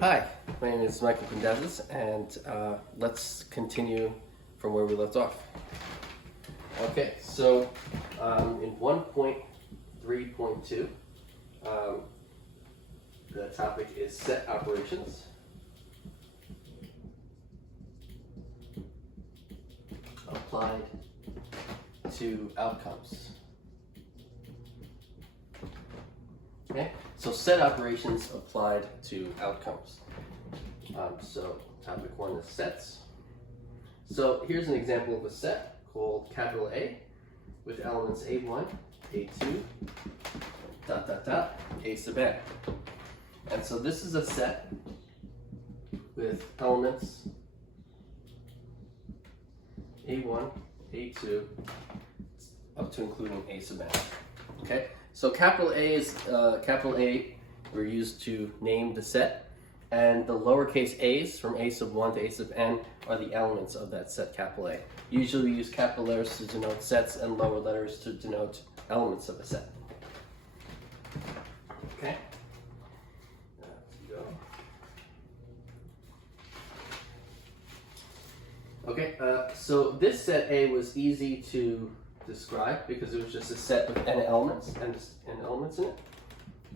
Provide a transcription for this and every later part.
Hi, my name is Michael Pendezis, and let's continue from where we left off. Okay, so in 1.3.2, the topic is set operations. Applied to outcomes. Okay, so set operations applied to outcomes. So topic 1 is sets. So here's an example of a set called capital A with elements A1, A2, A sub n. And so this is a set with elements A1, A2, up to including A sub n. Okay, so capital A is we're used to name the set, and the lowercase a's from A sub 1 to A sub n are the elements of that set capital A. Usually we use capital letters to denote sets and lower letters to denote elements of a set. Okay. Let's go. Okay, so this set A was easy to describe because it was just a set with n elements and elements in it.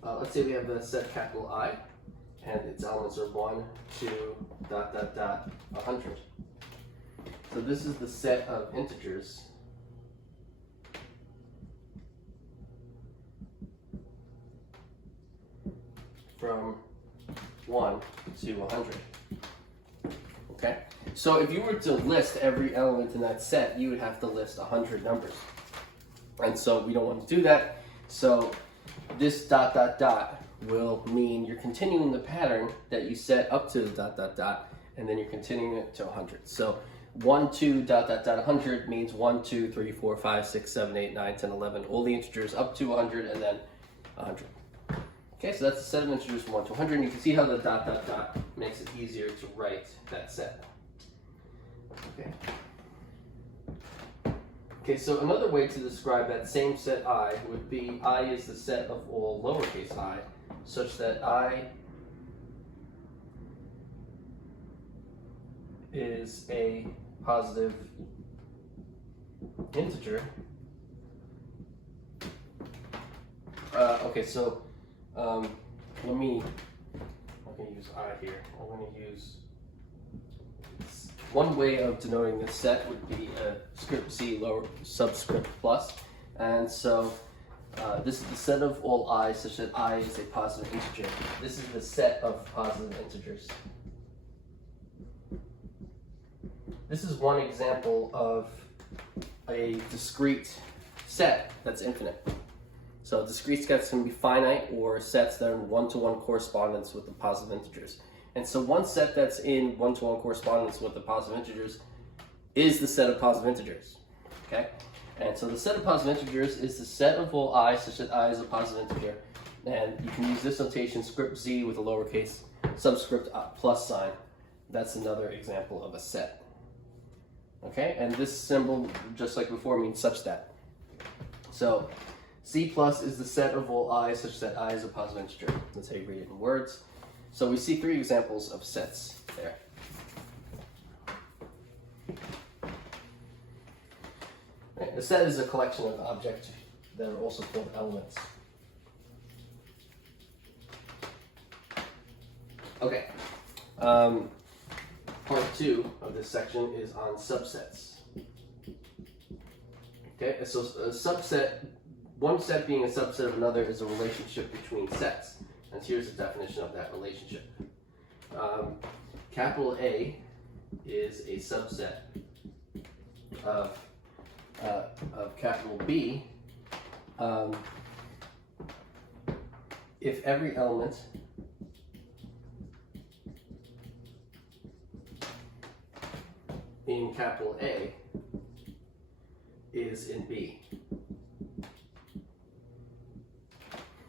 Let's say we have a set capital I, and its elements are 1, 2, 100. So this is the set of integers from 1 to 100. Okay? So if you were to list every element in that set, you would have to list 100 numbers. And so we don't want to do that. So this ... will mean you're continuing the pattern that you set up to the ... and then you're continuing it to 100. So 1, 2, 100 means 1, 2, 3, 4, 5, 6, 7, 8, 9, 10, 11, all the integers up to 100 and then 100. Okay, so that's a set of integers from 1 to 100, and you can see how the ... makes it easier to write that set. Okay. Okay, so another way to describe that same set I would be I is the set of all lowercase I, such that I is a positive integer. Okay, so I'm going to use I here. I'm going to use one way of denoting this set would be a script C lower subscript plus, and so this is the set of all I such that I is a positive integer. This is the set of positive integers. This is one example of a discrete set that's infinite. So discrete sets can be finite or sets that are in one-to-one correspondence with the positive integers. And so one set that's in one-to-one correspondence with the positive integers is the set of positive integers. Okay? And so the set of positive integers is the set of all I such that I is a positive integer. And you can use this notation, script Z with a lowercase subscript plus sign. That's another example of a set. Okay? And this symbol, just like before, means such that. So C plus is the set of all I such that I is a positive integer. That's how you read it in words. So we see 3 examples of sets there. Right, a set is a collection of objects that are also called elements. Okay. Part 2 of this section is on subsets. Okay, so a subset, one set being a subset of another is a relationship between sets. And here's the definition of that relationship. Capital A is a subset of capital B if every element in capital A is in B.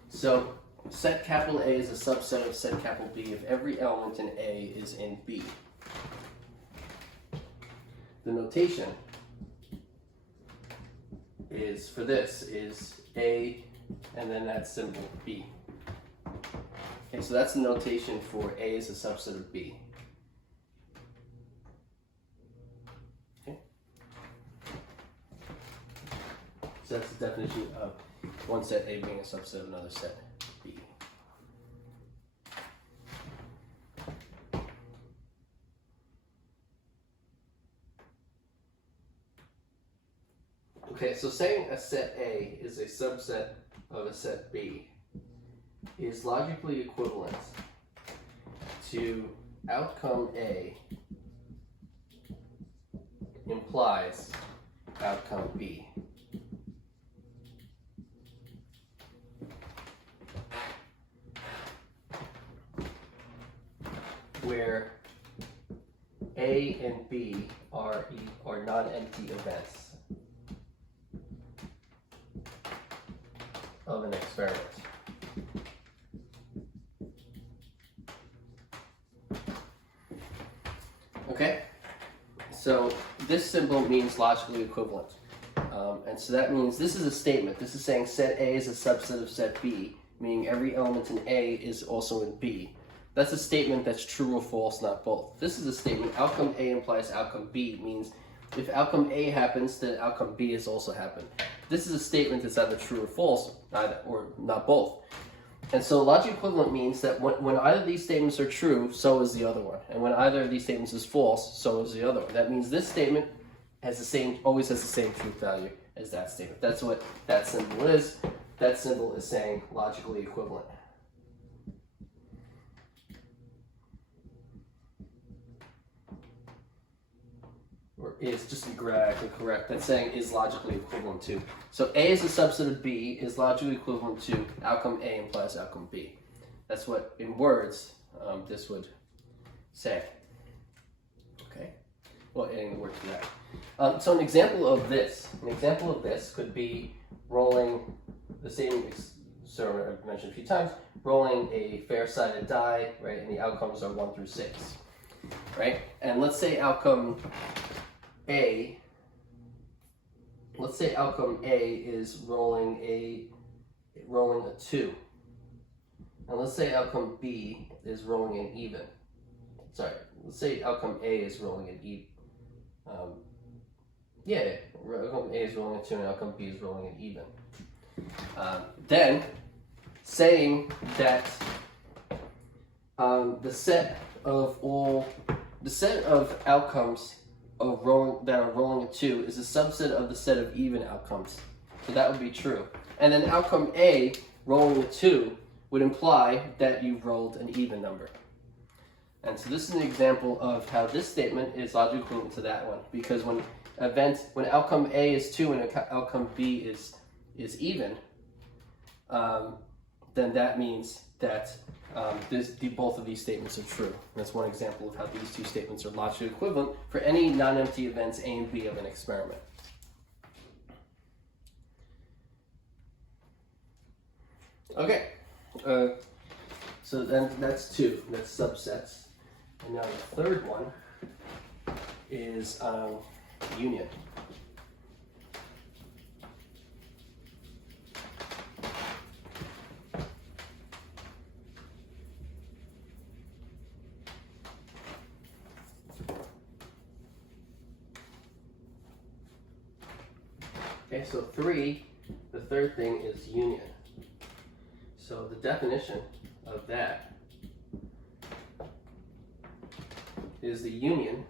So set capital A is a subset of set capital B if every element in A is in B. The notation is for this is A and then that symbol B. Okay, so that's the notation for A is a subset of B. Okay. So that's the definition of one set A being a subset of another set B. Okay, so saying a set A is a subset of a set B is logically equivalent to outcome A implies outcome B. Where A and B are non-empty events of an experiment. Okay, so this symbol means logically equivalent. And so that means this is a statement. This is saying set A is a subset of set B, meaning every element in A is also in B. That's a statement that's true or false, not both. This is a statement, outcome A implies outcome B, means if outcome A happens, then outcome B has also happened. This is a statement that's either true or false, or not both. And so logic equivalent means that when either of these statements are true, so is the other one. And when either of these statements is false, so is the other one. That means this statement always has the same truth value as that statement. That's what that symbol is. That symbol is saying logically equivalent. Or is, just to be grammatically correct, that's saying is logically equivalent to. So A is a subset of B is logically equivalent to outcome A implies outcome B. That's what, in words, this would say. Okay? Well, adding the word to that. So an example of this could be rolling the same, so I've mentioned a few times, rolling a fair-sided die, right, and the outcomes are 1 through 6, right? And let's say outcome A is rolling a 2. And let's say outcome B is rolling an even. Sorry, let's say outcome A is rolling an even. Outcome A is rolling a 2 and outcome B is rolling an even. Then, saying that the set of outcomes that are rolling a 2 is a subset of the set of even outcomes. So that would be true. And then outcome A rolling a 2 would imply that you've rolled an even number. And so this is an example of how this statement is logically equivalent to that one. Because when outcome A is 2 and outcome B is even, then that means that both of these statements are true. And that's one example of how these two statements are logically equivalent for any non-empty events A and B of an experiment. Okay, so then that's 2, that's subsets. And now the third one is union. Okay, so 3, the third thing is union. So the definition of that is the union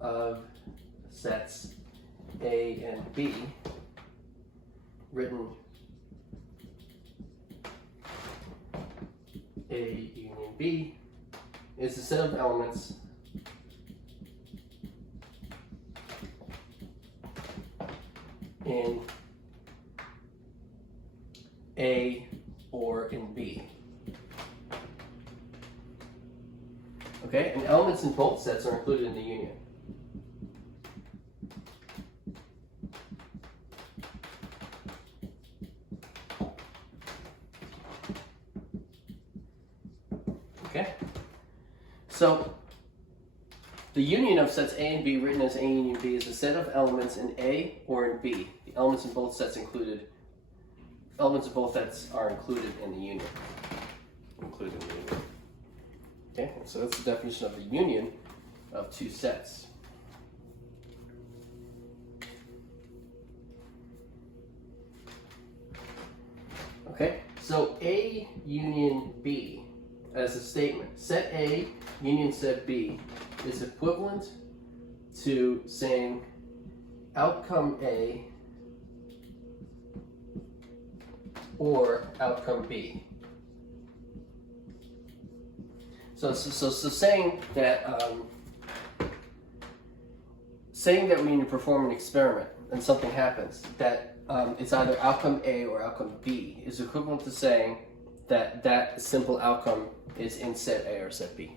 of sets A and B written A union B is the set of elements in A or in B. Okay, and elements in both sets are included in the union. Okay, so the union of sets A and B written as A union B is a set of elements in A or in B. The elements in both sets included elements of both sets are included in the union. Okay, so that's the definition of the union of two sets. Okay, so A union B as a statement. Set A union set B is equivalent to saying outcome A or outcome B. So saying that when you perform an experiment and something happens, that it's either outcome A or outcome B is equivalent to saying that that simple outcome is in set A or set B.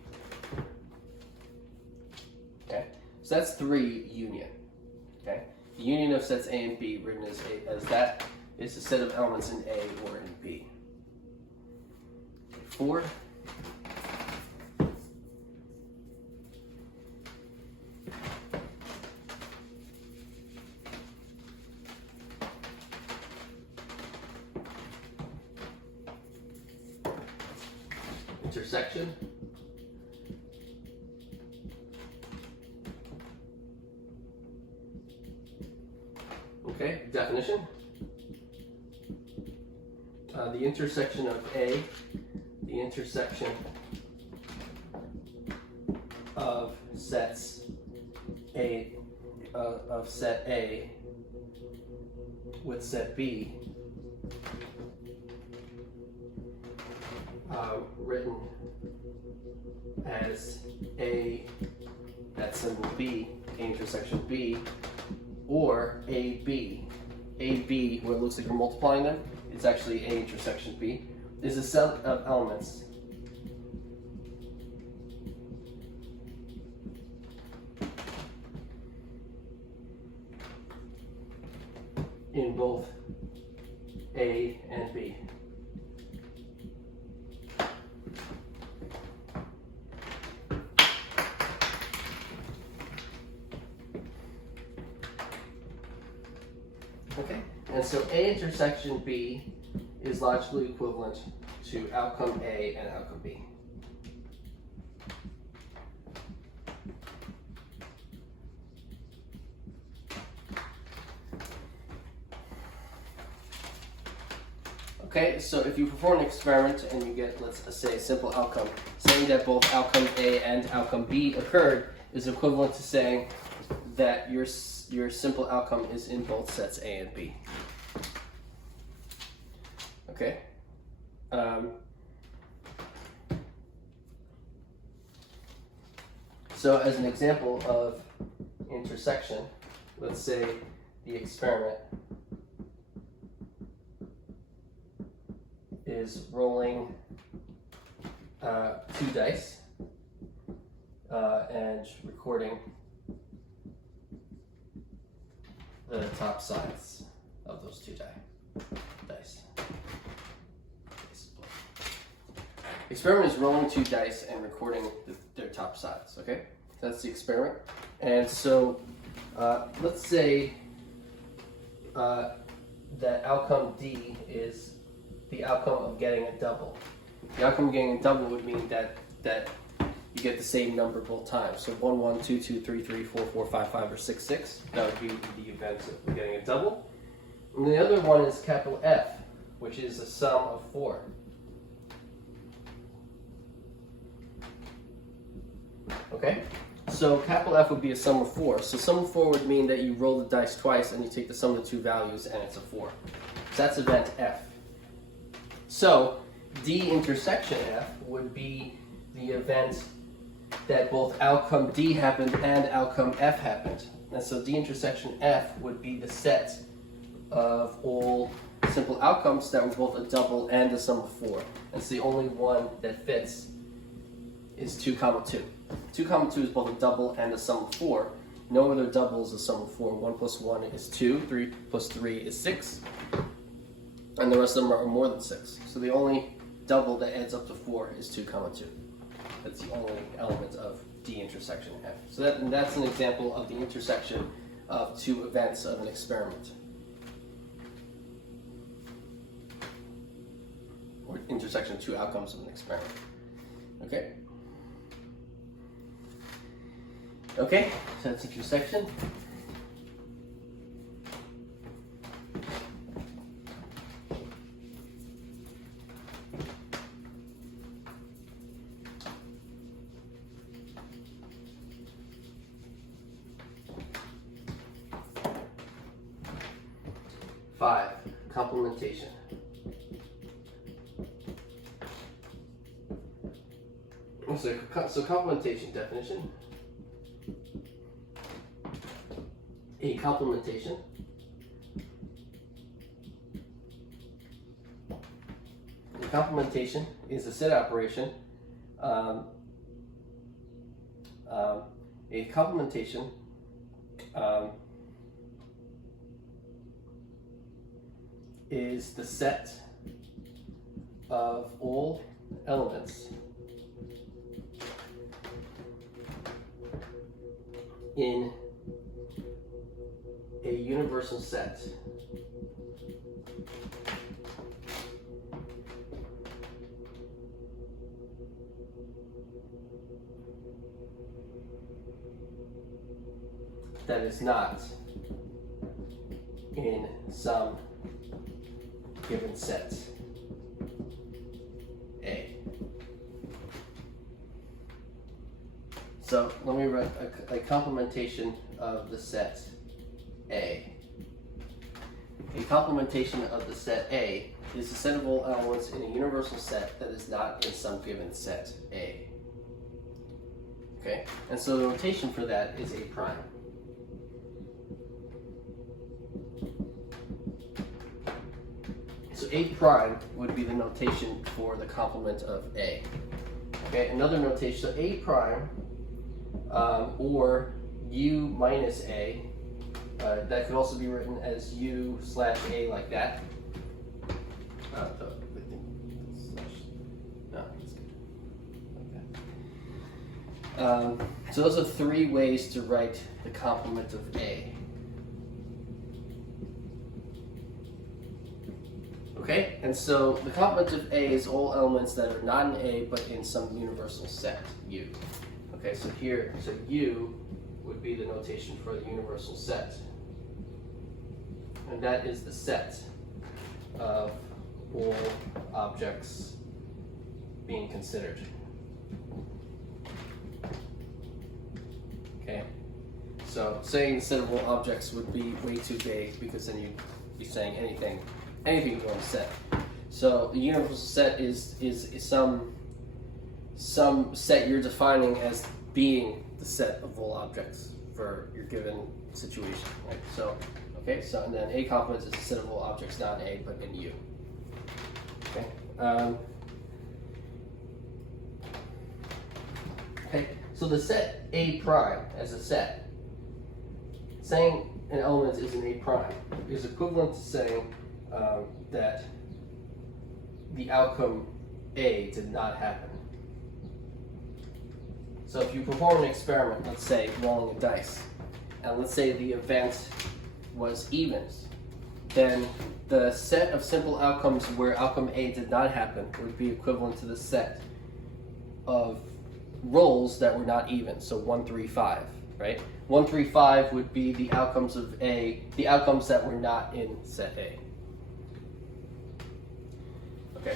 Okay, so that's 3 union. Okay, the union of sets A and B written as that is a set of elements in A or in B. 4. Intersection. Okay, definition. The intersection of A, the intersection of sets A, of set A with set B, written as A, that symbol B, A intersection B, or AB. AB, where it looks like you're multiplying them, it's actually A intersection B, is a set of elements in both A and B. Okay, and so A intersection B is logically equivalent to outcome A and outcome B. Okay, so if you perform an experiment and you get, let's say, a simple outcome, saying that both outcome A and outcome B occurred is equivalent to saying that your simple outcome is in both sets A and B. Okay. So as an example of intersection, let's say the experiment is rolling 2 dice and recording the top sides of those 2 dice. Experiment is rolling 2 dice and recording their top sides. Okay, so that's the experiment. And so let's say that outcome D is the outcome of getting a double. The outcome of getting a double would mean that you get the same number both times. So 1, 1, 2, 2, 3, 3, 4, 4, 5, 5, or 6, 6. That would be the event of getting a double. And the other one is capital F, which is a sum of 4. Okay? So capital F would be a sum of 4. So sum of 4 would mean that you roll the dice twice and you take the sum of the 2 values and it's a 4. So that's event F. So D intersection F would be the event that both outcome D happened and outcome F happened. And so D intersection F would be the set of all simple outcomes that were both a double and a sum of 4. And so the only one that fits is 2, 2. 2, 2 is both a double and a sum of 4. No other double is a sum of 4. 1 plus 1 is 2, 3 plus 3 is 6. And the rest of them are more than 6. So the only double that adds up to 4 is 2, 2. That's the only element of D intersection F. So that's an example of the intersection of 2 events of an experiment. intersection of two outcomes of an experiment. Okay. Okay, so that's intersection. Five, complementation. So complementation definition. A complementation is a set operation. A complementation is the set of all elements in a universal set that is not in some given set A. So let me write a complementation of the set A. A complementation of the set A is the set of all elements in a universal set that is not in some given set A. Okay, and so the notation for that is A prime. So A prime would be the notation for the complement of A. Okay, another notation, so A prime or U minus A, that could also be written as U slash A like that. So those are three ways to write the complement of A. Okay, and so the complement of A is all elements that are not in A but in some universal set, U. Okay, so here, so U would be the notation for the universal set. And that is the set of all objects being considered. Okay, so saying the set of all objects would be way too vague because then you'd be saying anything you want to set. So the universal set is some set you're defining as being the set of all objects for your given situation. Right? So okay, so and then A complement is a set of all objects not in A but in U. Okay. Okay. So the set A prime as a set, saying an element is an A prime is equivalent to saying that the outcome A did not happen. So if you perform an experiment, let's say rolling a dice, and let's say the event was evens, then the set of simple outcomes where outcome A did not happen would be equivalent to the set of rolls that were not even, so 1, 3, 5, right? 1, 3, 5 would be the outcomes of A, the outcomes that were not in set A. Okay.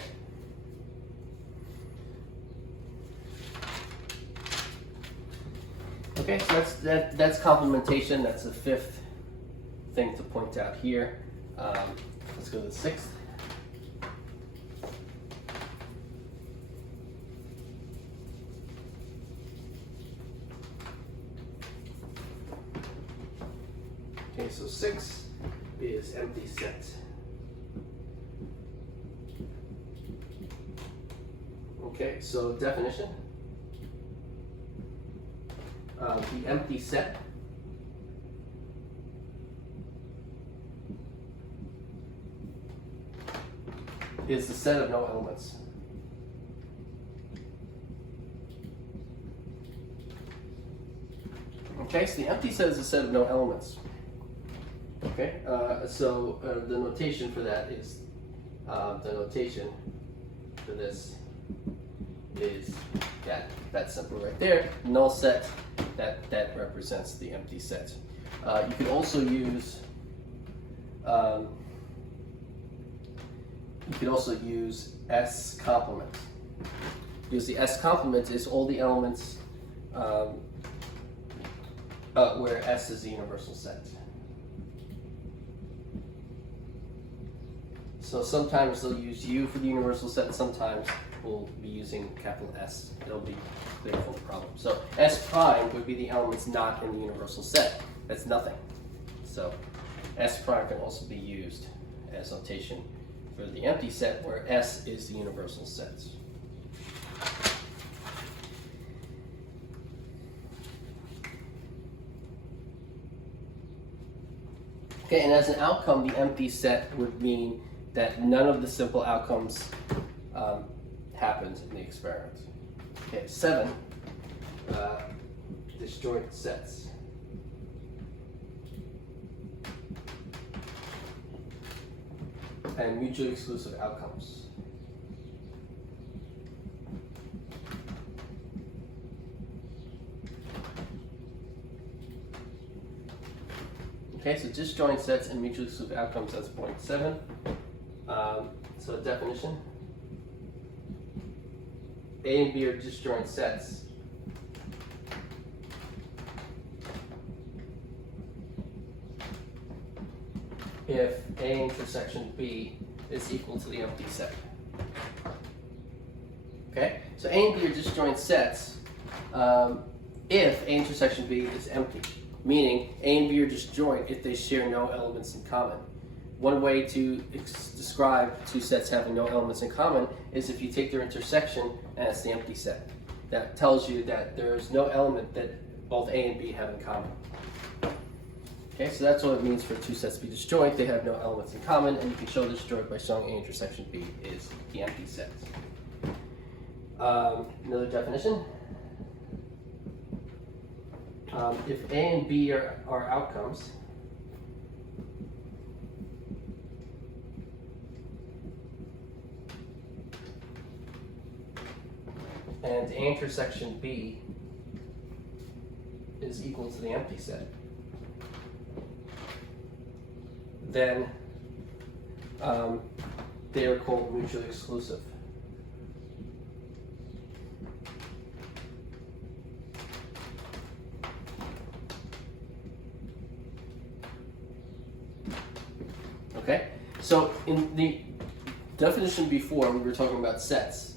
Okay, so that's complementation. That's the fifth thing to point out here. Let's go to the sixth. Okay, so 6 is empty set. Okay, so definition. The empty set is the set of no elements. Okay, so the empty set is a set of no elements. Okay, so the notation for that is the notation for this is that symbol right there. Null set, that represents the empty set. You could also use S complement. Because the S complement is all the elements where S is the universal set. So sometimes they'll use U for the universal set, sometimes we'll be using capital S. It'll be clear from the problem. So S prime would be the elements not in the universal set. That's nothing. So S prime can also be used as notation for the empty set where S is the universal set. Okay, and as an outcome, the empty set would mean that none of the simple outcomes happens in the experiment. Okay, 7, disjoint sets. And mutually exclusive outcomes. Okay, so disjoint sets and mutually exclusive outcomes, that's point 7. So definition. A and B are disjoint sets if A intersection B is equal to the empty set. Okay, so A and B are disjoint sets if A intersection B is empty, meaning A and B are disjoint if they share no elements in common. One way to describe two sets having no elements in common is if you take their intersection and it's the empty set. That tells you that there is no element that both A and B have in common. Okay, so that's what it means for two sets to be disjoint. They have no elements in common, and you can show disjoint by showing A intersection B is the empty set. Another definition. If A and B are outcomes, and A intersection B is equal to the empty set, then they are called mutually exclusive. Okay, so in the definition before, we were talking about sets.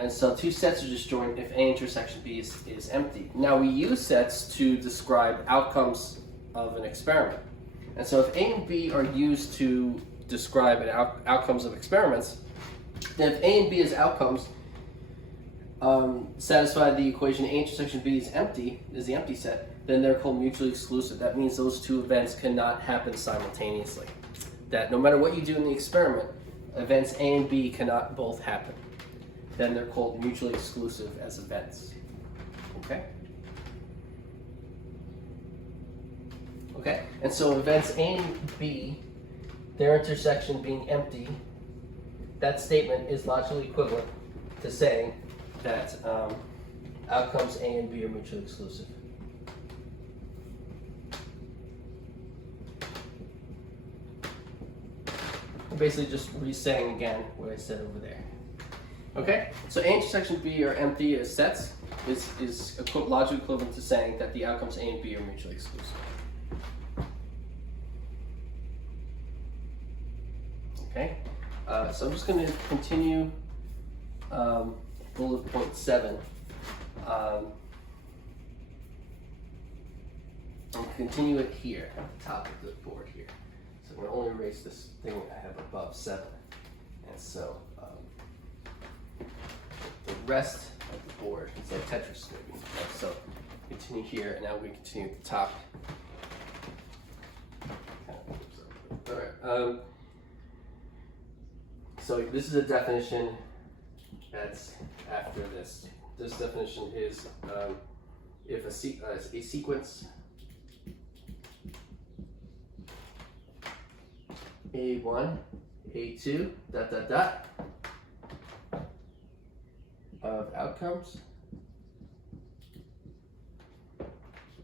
And so two sets are disjoint if A intersection B is empty. Now we use sets to describe outcomes of an experiment. And so if A and B are used to describe outcomes of experiments, then if A and B as outcomes satisfy the equation A intersection B is the empty set, then they're called mutually exclusive. That means those two events cannot happen simultaneously. That no matter what you do in the experiment, events A and B cannot both happen. Then they're called mutually exclusive as events. Okay? Okay, and so events A and B, their intersection being empty, that statement is logically equivalent to saying that outcomes A and B are mutually exclusive. I'm basically just re-saying again what I said over there. Okay, so A intersection B are empty as sets is logically equivalent to saying that the outcomes A and B are mutually exclusive. Okay, so I'm just going to continue bullet point 7. And continue it here at the top of the board here. So I'm going to only erase this thing I have above 7. And so the rest of the board is like Tetris maybe. Okay, so continue here, and now we continue at the top. All right. So this is a definition that's after this. This definition is if a sequence A1, A2, ... of outcomes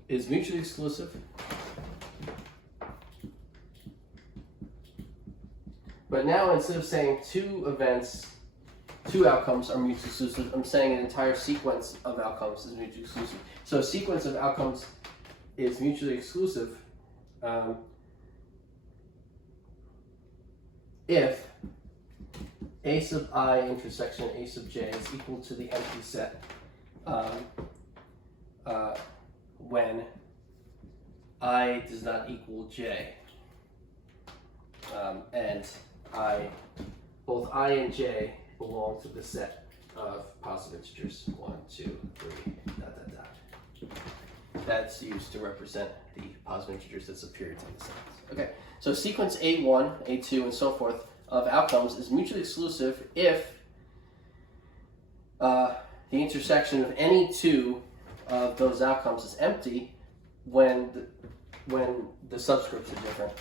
is mutually exclusive, but now instead of saying two outcomes are mutually exclusive, I'm saying an entire sequence of outcomes is mutually exclusive. So a sequence of outcomes is mutually exclusive if a sub I intersection a sub j is equal to the empty set when I does not equal j, and both I and j belong to the set of positive integers 1, 2, 3, ... That's used to represent the positive integers that's appeared in the sentence. Okay, so sequence A1, A2, and so forth of outcomes is mutually exclusive if the intersection of any two of those outcomes is empty when the subscripts are different.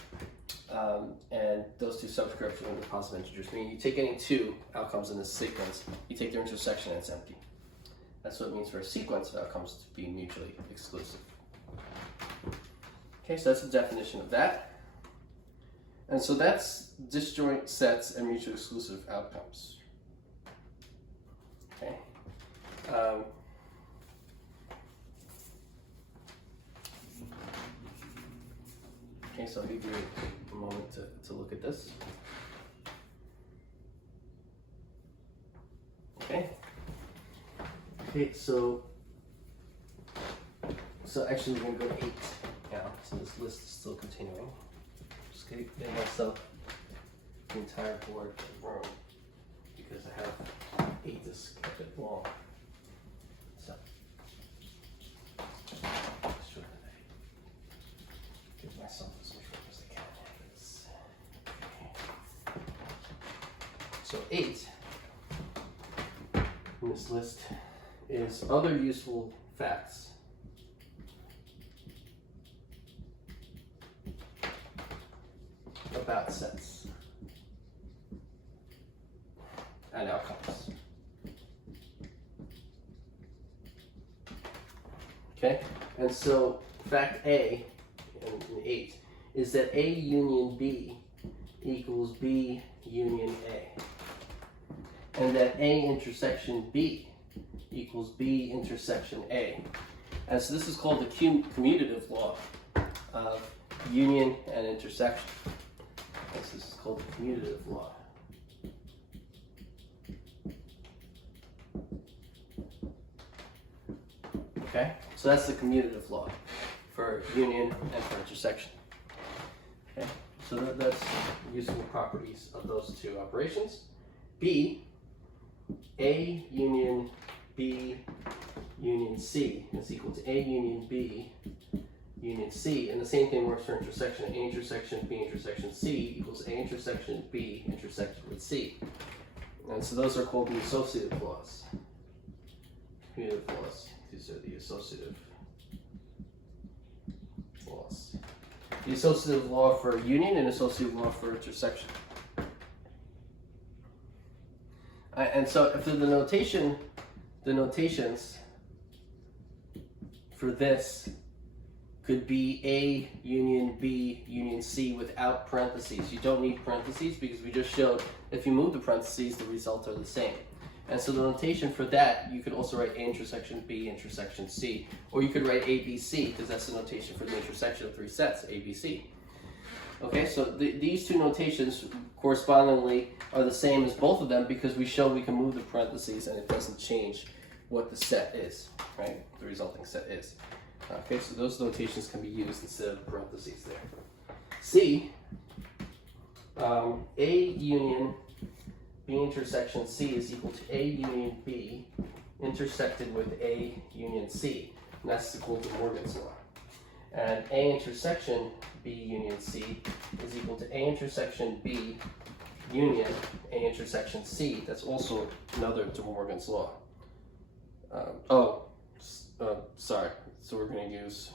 And those two subscripts are the positive integers. Meaning you take any two outcomes in this sequence, you take their intersection and it's empty. That's what it means for a sequence of outcomes to be mutually exclusive. Okay, so that's the definition of that. And so that's disjoint sets and mutually exclusive outcomes. Okay. Okay, so I'll give you a moment to look at this. Okay. Okay, so actually we're going to go to 8 now, so this list is still continuing. Just getting myself the entire board room because I have 8 is a bit long. So just try to give myself as much room as I can. Okay. So 8 in this list is other useful facts about sets and outcomes. Okay, and so fact A in 8 is that A union B equals B union A, and that A intersection B equals B intersection A. And so this is called the commutative law of union and intersection. This is called the commutative law. Okay, so that's the commutative law for union and for intersection. Okay, so that's useful properties of those two operations. B, A union B union C is equal to A union B union C, and the same thing works for intersection. A intersection B intersection C equals A intersection B intersected with C. And so those are called the associative laws. Commutative laws. These are the associative laws. The associative law for union and associative law for intersection. And so if the notations for this could be A union B union C without parentheses. You don't need parentheses because we just showed if you move the parentheses, the results are the same. And so the notation for that, you could also write A intersection B intersection C, or you could write ABC because that's the notation for the intersection of 3 sets, ABC. Okay, so these two notations correspondingly are the same as both of them because we show we can move the parentheses and it doesn't change what the set is, right? The resulting set is. Okay, so those notations can be used instead of parentheses there. C, A union B intersection C is equal to A union B intersected with A union C. And that's equal to Morgan's law. And A intersection B union C is equal to A intersection B union A intersection C. That's also another De Morgan's law. Sorry. So we're going to use.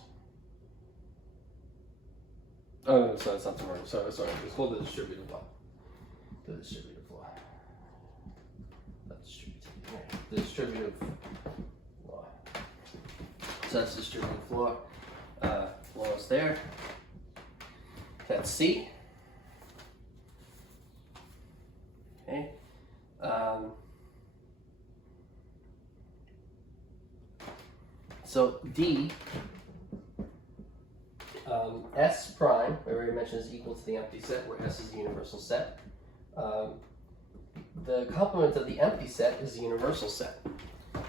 Oh, no, sorry, it's not De Morgan. Sorry. It's called the distributive law. The distributive law. Not distributive. Right. the distributive law. So that's distributive law. Law is there. That's C. Okay. So D, S prime, I already mentioned, is equal to the empty set, where S is the universal set. The complement of the empty set is the universal set.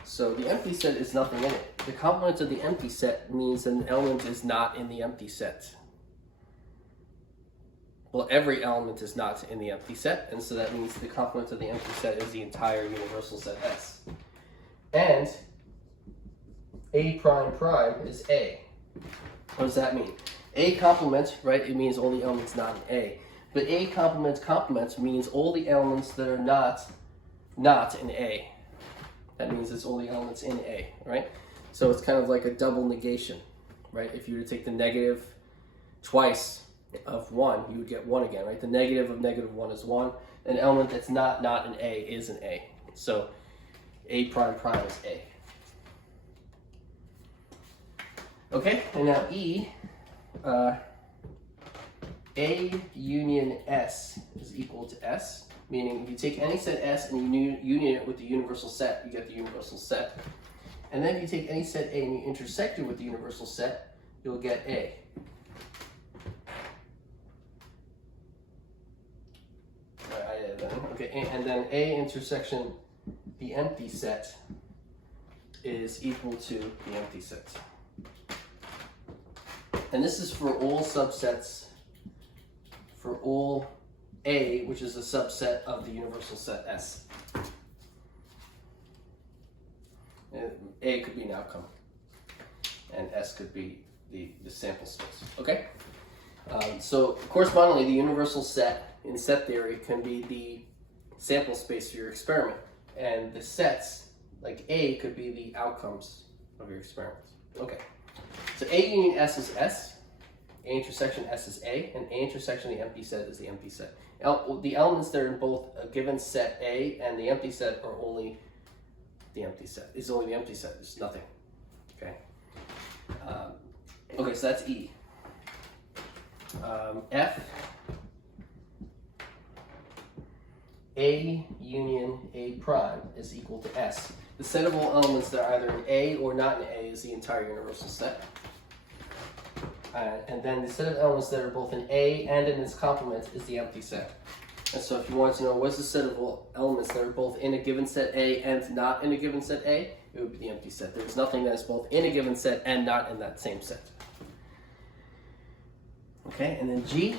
So the empty set is nothing in it. The complement of the empty set means an element is not in the empty set. Well, every element is not in the empty set, and so that means the complement of the empty set is the entire universal set S. And A prime prime is A. What does that mean? A complement, right, it means all the elements not in A. But A complement means all the elements that are not in A. That means it's all the elements in A, right? So it's kind of like a double negation, right? If you were to take the negative twice of 1, you would get 1 again, right? The negative of negative 1 is 1. An element that's not in A is an A. So A prime prime is A. Okay, and now E, A union S is equal to S, meaning if you take any set S and you union it with the universal set, you get the universal set. And then if you take any set A and you intersect it with the universal set, you'll get A. Okay, and then A intersection the empty set is equal to the empty set. And this is for all subsets, for all A, which is a subset of the universal set S. And A could be an outcome, and S could be the sample space. Okay? So correspondingly, the universal set in set theory can be the sample space for your experiment, and the sets, like A, could be the outcomes of your experiments. Okay. So A union S is S, A intersection S is A, and A intersection the empty set is the empty set. The elements that are in both a given set A and the empty set are only the empty set. It's only the empty set. There's nothing. Okay. Okay, so that's E. F. A union A prime is equal to S. The set of all elements that are either in A or not in A is the entire universal set. And then the set of elements that are both in A and in its complement is the empty set. And so if you wanted to know what's the set of all elements that are both in a given set A and not in a given set A, it would be the empty set. There's nothing that's both in a given set and not in that same set. Okay, and then G.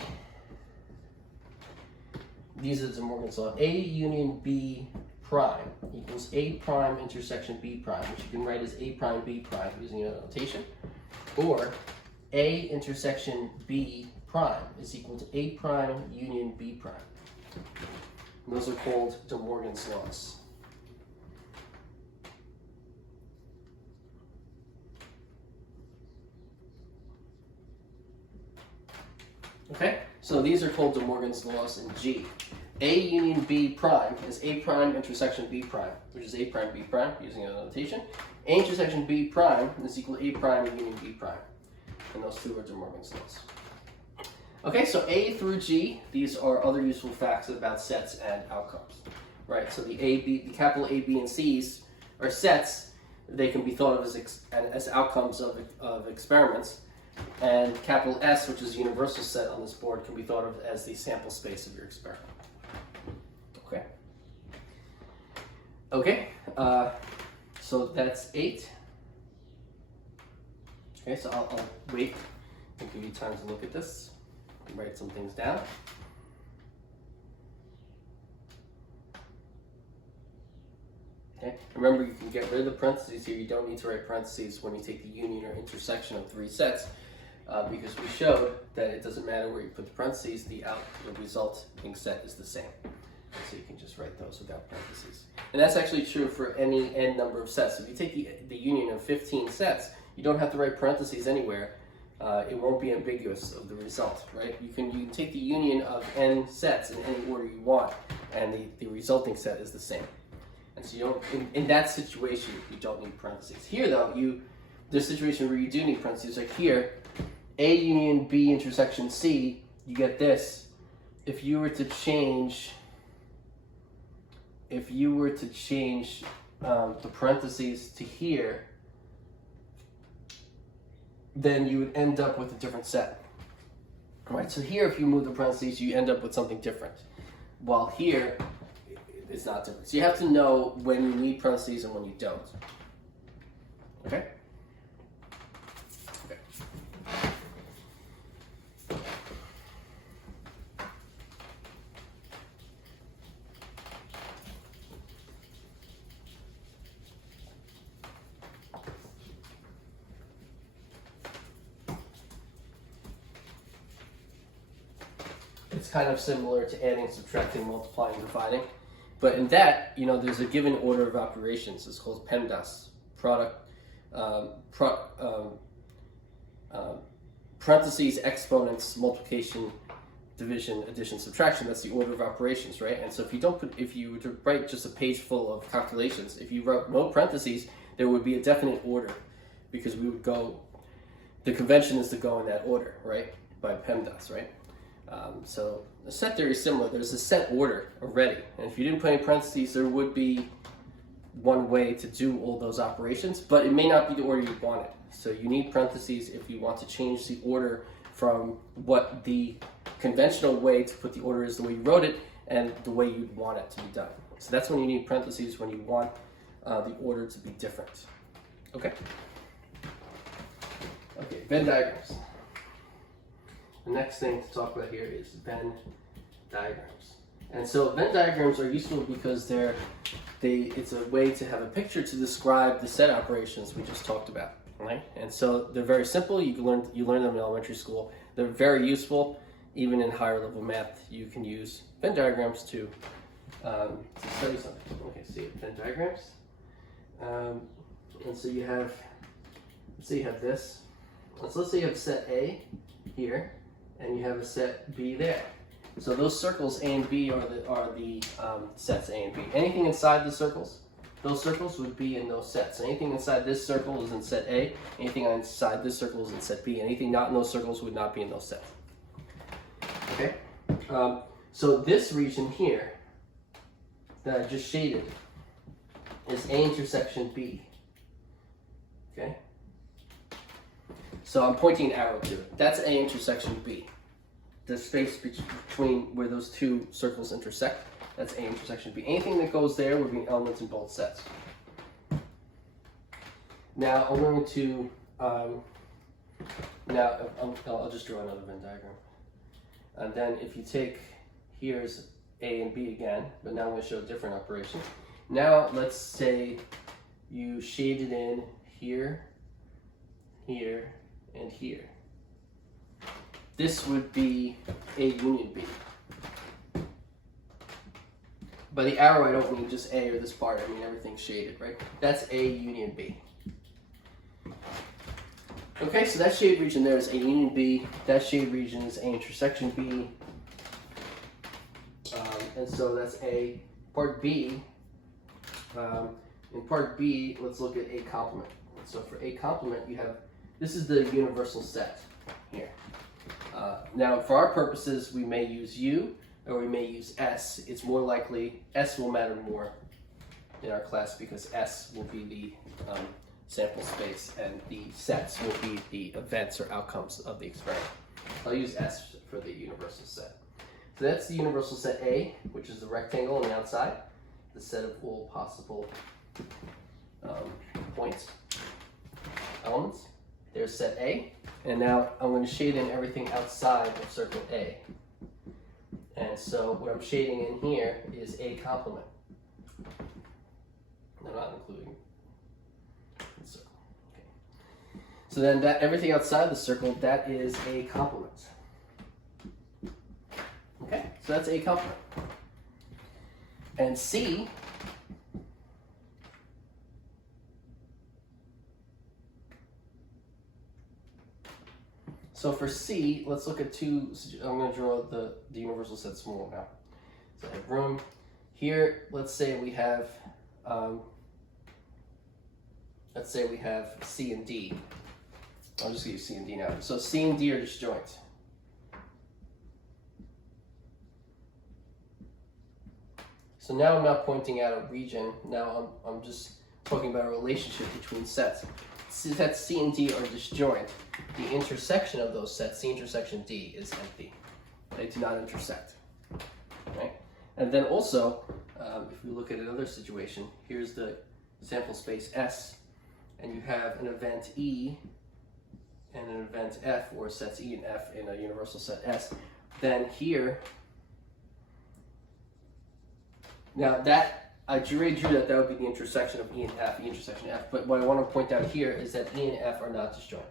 These are De Morgan's law. A union B prime equals A prime intersection B prime, which you can write as A prime B prime using a notation. Or A intersection B prime is equal to A prime union B prime. And those are called De Morgan's laws. Okay, so these are called De Morgan's laws in G. A union B prime is A prime intersection B prime, which is A prime B prime using a notation. A intersection B prime is equal to A prime union B prime. And those two are De Morgan's laws. Okay, so A through G, these are other useful facts about sets and outcomes, right? So the capital A, B, and C's are sets. They can be thought of as outcomes of experiments. And capital S, which is a universal set on this board, can be thought of as the sample space of your experiment. Okay. Okay, so that's 8. Okay, so I'll wait and give you time to look at this and write some things down. Okay, remember you can get rid of the parentheses here. You don't need to write parentheses when you take the union or intersection of 3 sets. Because we showed that it doesn't matter where you put the parentheses, the resulting set is the same. So you can just write those without parentheses. And that's actually true for any n number of sets. If you take the union of 15 sets, you don't have to write parentheses anywhere. It won't be ambiguous of the result, right? You can take the union of n sets in any order you want, and the resulting set is the same. And so you don't, in that situation, you don't need parentheses. Here though, there's a situation where you do need parentheses. Like here, A union B intersection C, you get this. If you were to change the parentheses to here, then you would end up with a different set. Right, so here if you move the parentheses, you end up with something different. While here, it's not different. So you have to know when you need parentheses and when you don't. Okay? Okay. It's kind of similar to adding, subtracting, multiplying, dividing. But in that, there's a given order of operations. It's called PEMDAS, parentheses, exponents, multiplication, division, addition, subtraction. That's the order of operations, right? And so if you were to write just a page full of calculations, if you wrote no parentheses, there would be a definite order, because the convention is to go in that order, right? By PEMDAS, right? So the set theory is similar. There's a set order already, and if you didn't put any parentheses, there would be one way to do all those operations, but it may not be the order you wanted. So you need parentheses if you want to change the order from what the conventional way to put the order is, the way you wrote it, and the way you'd want it to be done. So that's when you need parentheses, when you want the order to be different. Okay? Okay, Venn diagrams. The next thing to talk about here is Venn diagrams. And so Venn diagrams are useful because it's a way to have a picture to describe the set operations we just talked about, right? And so they're very simple. You learn them in elementary school. They're very useful. Even in higher level math, you can use Venn diagrams to study something. Okay, see Venn diagrams. And so you have, let's say you have this. Let's say you have set A here, and you have a set B there. So those circles A and B are the sets A and B. Anything inside the circles, those circles would be in those sets. Anything inside this circle is in set A. Anything inside this circle is in set B. Anything not in those circles would not be in those sets. Okay? So this region here that I just shaded is A intersection B. Okay? So I'm pointing an arrow to it. That's A intersection B. The space between where those two circles intersect, that's A intersection B. Anything that goes there would be elements in both sets. Now I'm going to, I'll just draw another Venn diagram. And then if you take, here's A and B again, but now I'm going to show a different operation. Now let's say you shade it in here, here, and here. This would be A union B. By the arrow, I don't mean just A or this part, I mean everything shaded, right? That's A union B. Okay, so that shade region there is A union B. That shade region is A intersection B. And so that's A. Part B, in part B, let's look at A complement. So for A complement, you have, this is the universal set here. Now, for our purposes, we may use U or we may use S. It's more likely S will matter more in our class because S will be the sample space and the sets will be the events or outcomes of the experiment. I'll use S for the universal set. So that's the universal set A, which is the rectangle on the outside, the set of all possible points, elements. There's set A. And now I'm going to shade in everything outside of circle A. And so what I'm shading in here is A complement. I'm not including the circle. Okay. So then that everything outside the circle, that is A complement. Okay, so that's A complement. And C, so for C, let's look at two. I'm going to draw the universal set small now. So I have room. Here, let's say we have let's say we have C and D. I'll just use C and D now. So C and D are disjoint. So now I'm not pointing out a region. Now I'm just talking about a relationship between sets. Sets C and D are disjoint. The intersection of those sets, C intersection D, is empty. They do not intersect. Right? And then also, if we look at another situation, here's the sample space S, and you have an event E and an event F, or sets E and F in a universal set S. Then here, now that I already drew that would be the intersection of E and F, E intersection F. But what I want to point out here is that E and F are not disjoint.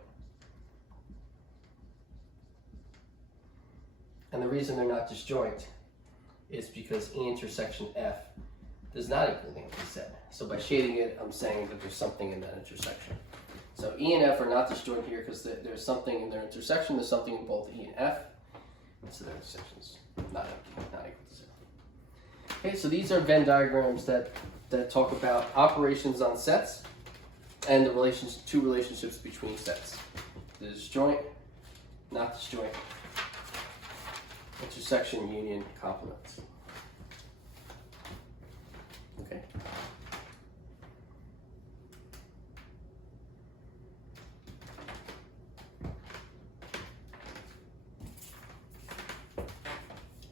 And the reason they're not disjoint is because E intersection F does not equal the empty set. So by shading it, I'm saying that there's something in that intersection. So E and F are not disjoint here because there's something in their intersection. There's something in both E and F. So their intersection's not empty, not equal to zero. Okay, so these are Venn diagrams that talk about operations on sets and the two relationships between sets. The disjoint, not disjoint, intersection, union, complement. Okay.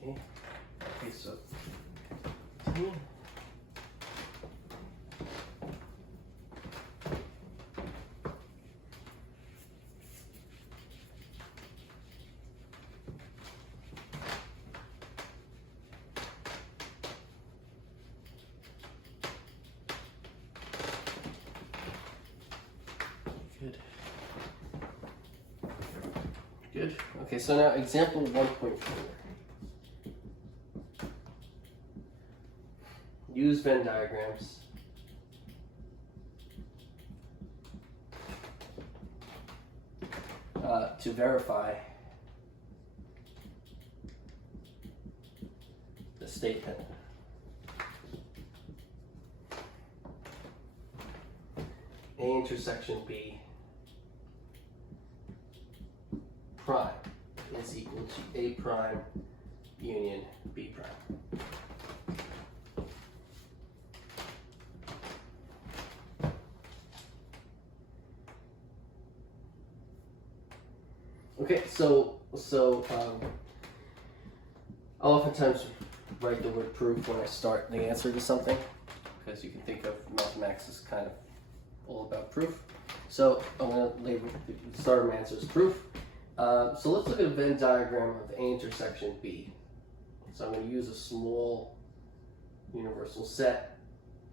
Okay, so continue. Good. Okay, so now example 1.4. Use Venn diagrams to verify the statement A intersection B prime is equal to A prime union B prime. Okay, so I'll oftentimes write the word proof when I start the answer to something, because you can think of mathematics as kind of all about proof. So I'm going to label the start of my answer as proof. So let's look at a Venn diagram of A intersection B. So I'm going to use a small universal set,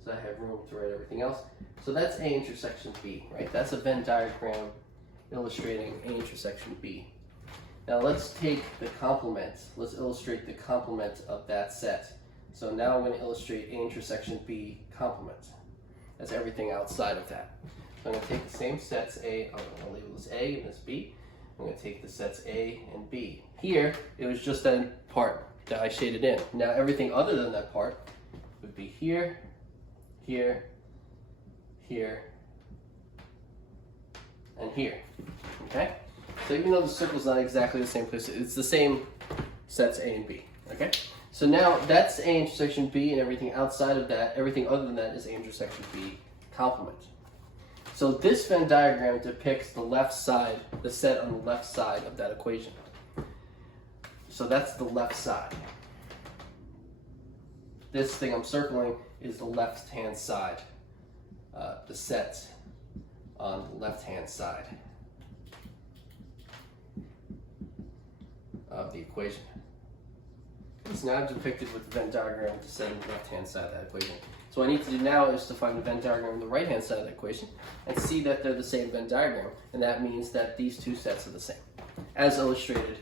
so I have room to write everything else. So that's A intersection B, right? That's a Venn diagram illustrating A intersection B. Now let's take the complement. Let's illustrate the complement of that set. So now I'm going to illustrate A intersection B complement. That's everything outside of that. So I'm going to take the same sets A, I'm going to label this A and this B. I'm going to take the sets A and B. Here, it was just that part that I shaded in. Now everything other than that part would be here, here, here, and here. Okay? So even though the circle's not exactly the same place, it's the same sets A and B. Okay? So now that's A intersection B, and everything outside of that, everything other than that is A intersection B complement. So this Venn diagram depicts the left side, the set on the left side of that equation. So that's the left side. This thing I'm circling is the left-hand side, the set on the left-hand side of the equation. It's now depicted with the Venn diagram to set on the left-hand side of that equation. So what I need to do now is to find the Venn diagram on the right-hand side of the equation and see that they're the same Venn diagram, and that means that these two sets are the same, as illustrated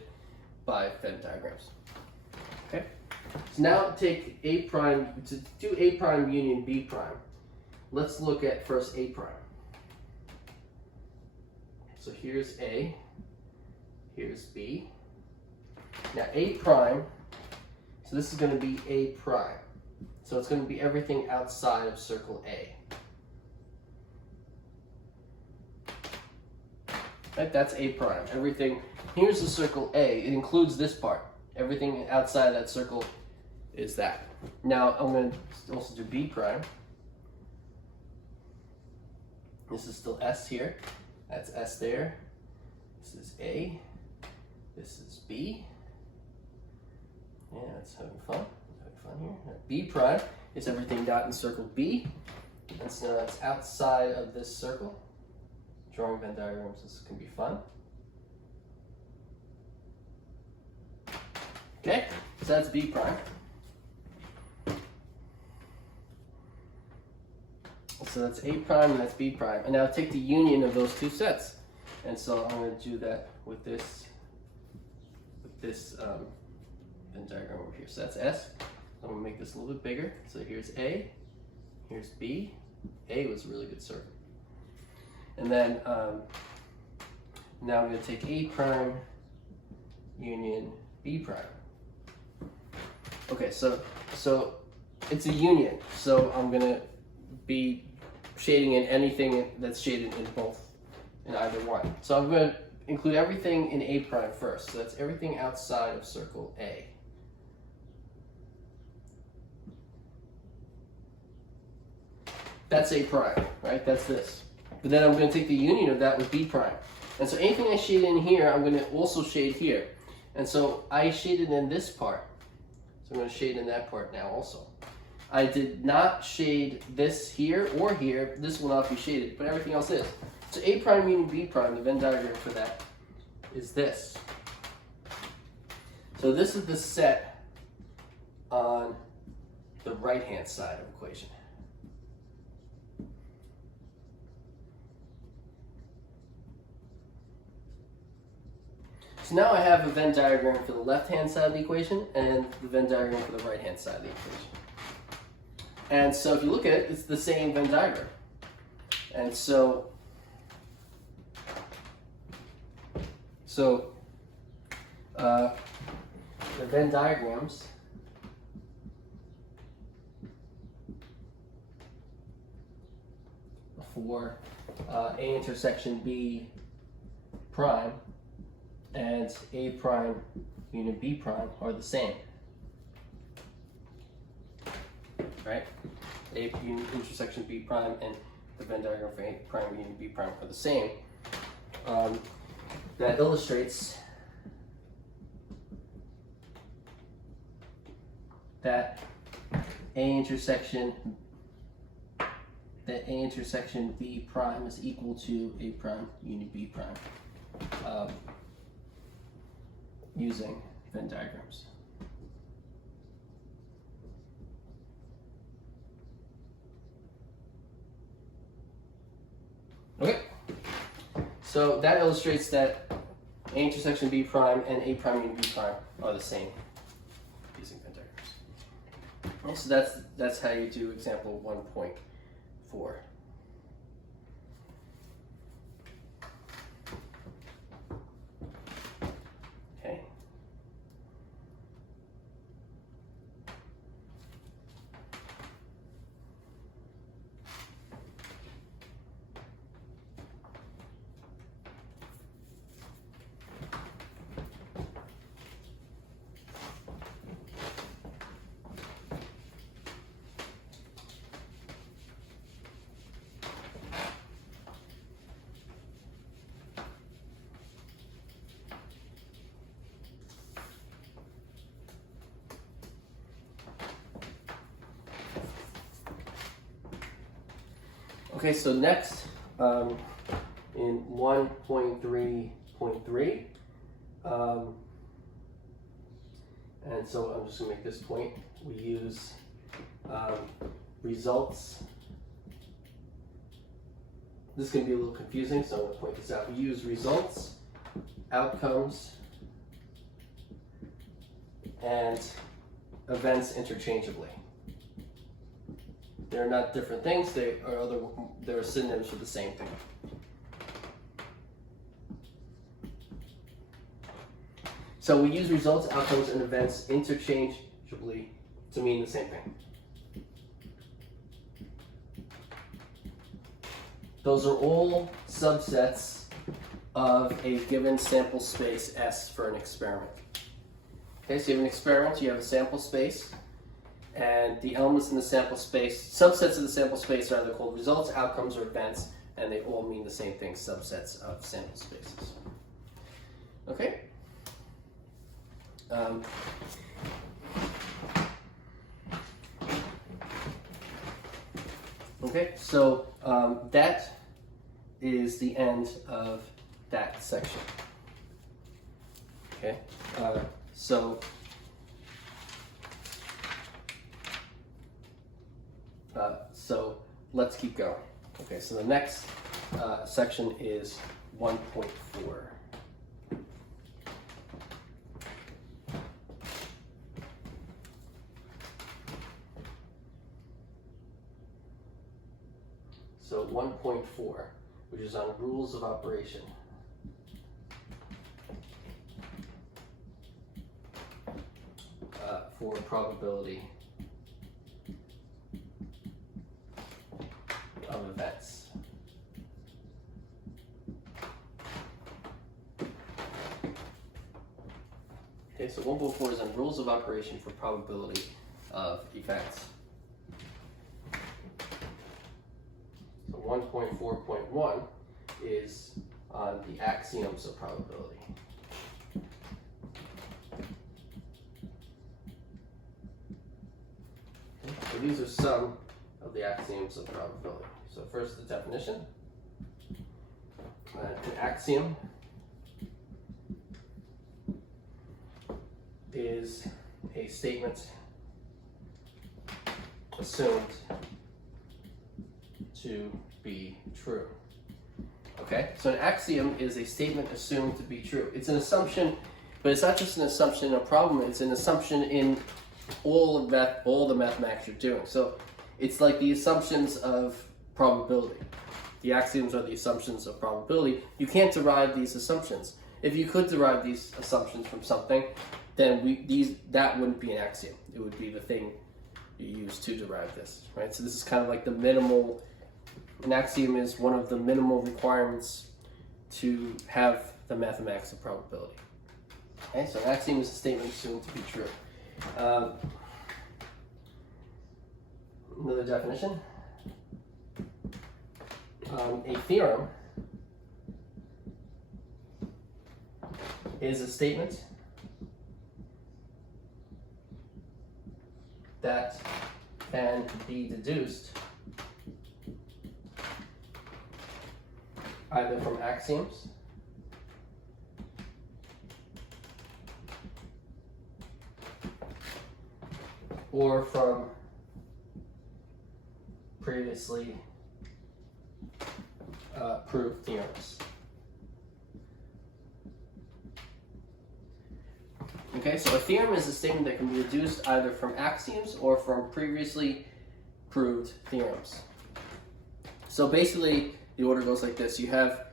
by Venn diagrams. Okay? So now take A prime, to do A prime union B prime, let's look at first A prime. So here's A, here's B. Now A prime, so this is going to be A prime. So it's going to be everything outside of circle A. Right, that's A prime. Everything, here's the circle A. It includes this part. Everything outside of that circle is that. Now I'm going to also do B prime. This is still S here. That's S there. This is A. This is B. Yeah, that's having fun. Having fun here. Now, B prime is everything not in circle B. And so it's outside of this circle. Drawing Venn diagrams, this can be fun. Okay, so that's B prime. So that's A prime and that's B prime. And now take the union of those two sets. And so I'm going to do that with this Venn diagram over here. So that's S. I'm going to make this a little bit bigger. So here's A, here's B. A was a really good circle. And then now I'm going to take A prime union B prime. Okay, so it's a union. So I'm going to be shading in anything that's shaded in both, in either one. So I'm going to include everything in A prime first. So that's everything outside of circle A. That's A prime, right? That's this. But then I'm going to take the union of that with B prime. And so anything I shade in here, I'm going to also shade here. And so I shaded in this part. So I'm going to shade in that part now also. I did not shade this here or here. This will not be shaded, but everything else is. So A prime union B prime, the Venn diagram for that is this. So this is the set on the right-hand side of the equation. So now I have a Venn diagram for the left-hand side of the equation and the Venn diagram for the right-hand side of the equation. And so if you look at it, it's the same Venn diagram. And so the Venn diagrams for A intersection B prime and A prime union B prime are the same. Right? A intersection B prime and the Venn diagram for A prime union B prime are the same. That illustrates that A intersection B prime is equal to A prime union B prime using Venn diagrams. Okay, so that illustrates that A intersection B prime and A prime union B prime are the same using Venn diagrams. And so that's how you do example 1.4. Okay. Okay, so next, in 1.3.3, and so I'm just going to make this point, we use results. This is going to be a little confusing, so I'm going to point this out. We use results, outcomes, and events interchangeably. They're not different things, they're synonyms for the same thing. So we use results, outcomes, and events interchangeably to mean the same thing. those are all subsets of a given sample space S for an experiment. Okay, so you have an experiment, you have a sample space, and the elements in the sample space, subsets of the sample space are either called results, outcomes, or events, and they all mean the same thing, subsets of sample spaces. Okay? Okay, so that is the end of that section. Okay, so let's keep going. Okay, so the next section is 1.4. So 1.4, which is on rules of operation. For probability of events. Okay, so 1.4 is on rules of operation for probability of events. So 1.4.1 is on the axioms of probability. So these are some of the axioms of probability. So first, the definition. An axiom is a statement assumed to be true. Okay, so an axiom is a statement assumed to be true. It's an assumption, but it's not just an assumption in a problem, it's an assumption in all the mathematics you're doing. So it's like the assumptions of probability. The axioms are the assumptions of probability. You can't derive these assumptions. If you could derive these assumptions from something, then that wouldn't be an axiom. It would be the thing you use to derive this, right? So this is kind of like the minimal. An axiom is one of the minimal requirements to have the mathematics of probability. Okay, so an axiom is a statement assumed to be true. Another definition. A theorem is a statement that can be deduced either from axioms or from previously proved theorems. Okay, so a theorem is a statement that can be deduced either from axioms or from previously proved theorems. So basically, the order goes like this. You have,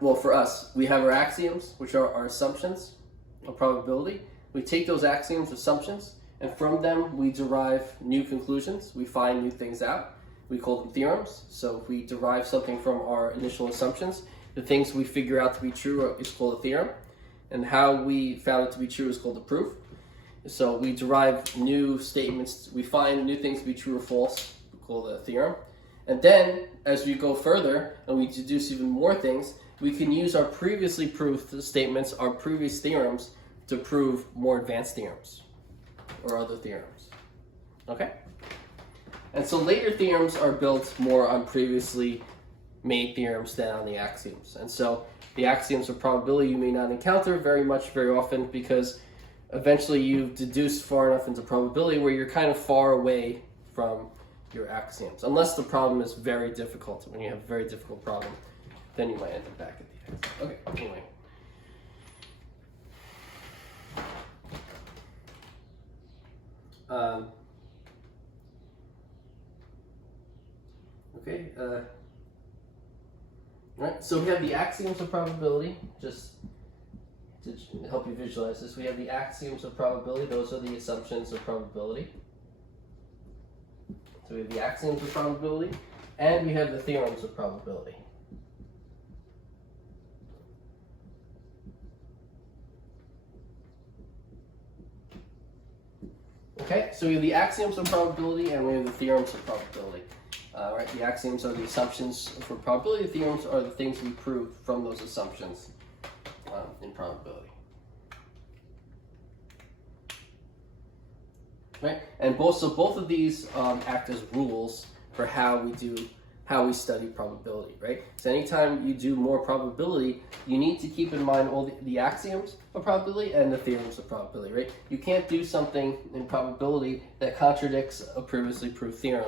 well, for us, we have our axioms, which are our assumptions of probability. We take those axioms, assumptions, and from them we derive new conclusions. We find new things out. We call them theorems. So if we derive something from our initial assumptions, the things we figure out to be true is called a theorem. And how we found it to be true is called a proof. So we derive new statements. We find new things to be true or false, we call it a theorem. And then, as we go further and we deduce even more things, we can use our previously proved statements, our previous theorems, to prove more advanced theorems or other theorems. Okay? And so later theorems are built more on previously made theorems than on the axioms. And so the axioms of probability you may not encounter very often because eventually you've deduced far enough into probability where you're kind of far away from your axioms. Unless the problem is very difficult. When you have a very difficult problem, then you might end up back at the axioms. Okay, anyway. Right, so we have the axioms of probability, just to help you visualize this. We have the axioms of probability, those are the assumptions of probability. So we have the axioms of probability, and we have the theorems of probability. Okay, so we have the axioms of probability and we have the theorems of probability. Right, the axioms are the assumptions for probability. The theorems are the things we prove from those assumptions in probability. Right, and both of these act as rules for how we study probability. Right, so anytime you do more probability, you need to keep in mind all the axioms of probability and the theorems of probability. Right, you can't do something in probability that contradicts a previously proved theorem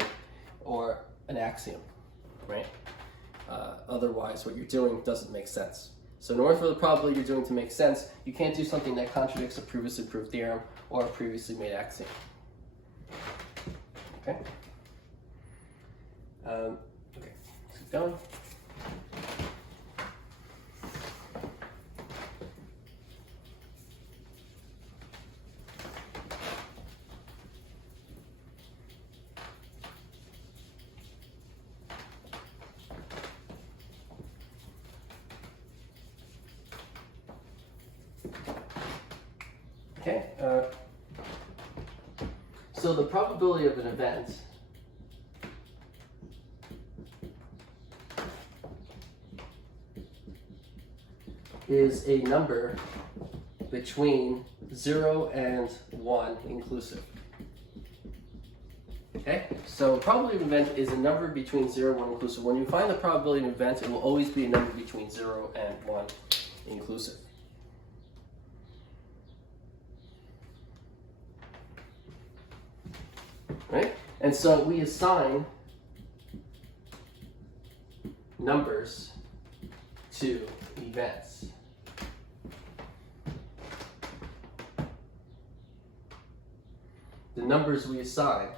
or an axiom. Right, otherwise what you're doing doesn't make sense. So in order for the probability you're doing to make sense, you can't do something that contradicts a previously proved theorem or a previously made axiom. Okay. Okay, let's keep going. Okay, so the probability of an event is a number between 0 and 1 inclusive. Okay, so probability of an event is a number between 0 and 1 inclusive. When you find the probability of an event, it will always be a number between 0 and 1 inclusive. Right? And so we assign numbers to events. The numbers we assign,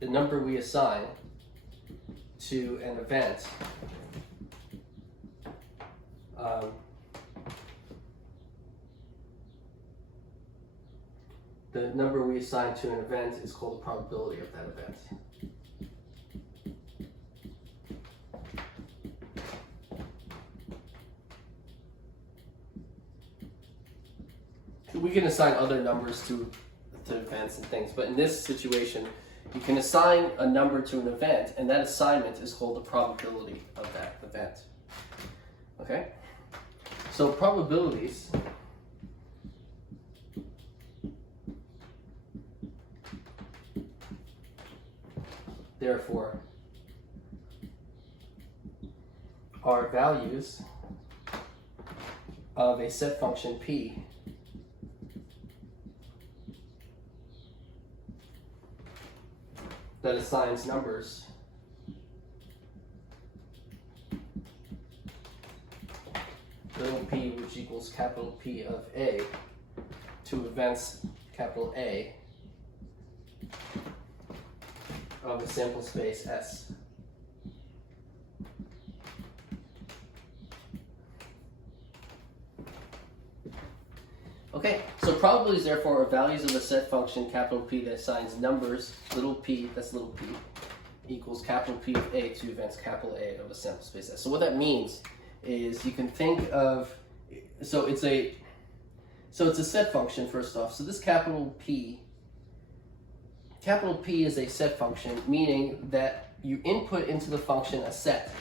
the number we assign to an event the number we assign to an event is called the probability of that event. We can assign other numbers to events and things, but in this situation, you can assign a number to an event, and that assignment is called the probability of that event. Okay? So probabilities therefore are values of a set function p that assigns numbers little p, which equals capital P of A, to events capital A of a sample space S. Okay, so probabilities therefore are values of a set function capital P that assigns numbers little p, that's little p, equals capital P of A to events capital A of a sample space S. So what that means is you can think of, so it's a set function first off. So this capital P is a set function, meaning that you input into the function a set.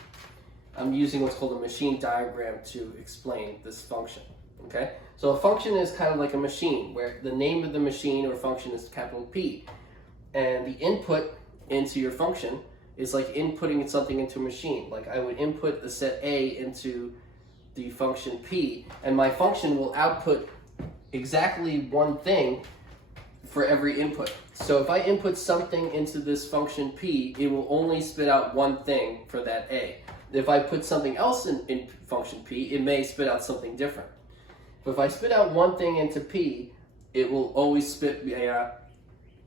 I'm using what's called a machine diagram to explain this function. Okay, so a function is kind of like a machine where the name of the machine or function is capital P, and the input into your function is like inputting something into a machine. Like I would input the set A into the function P, and my function will output exactly one thing for every input. So if I input something into this function P, it will only spit out one thing for that A. If I put something else in function P, it may spit out something different. But if I spit out one thing into P, it will always spit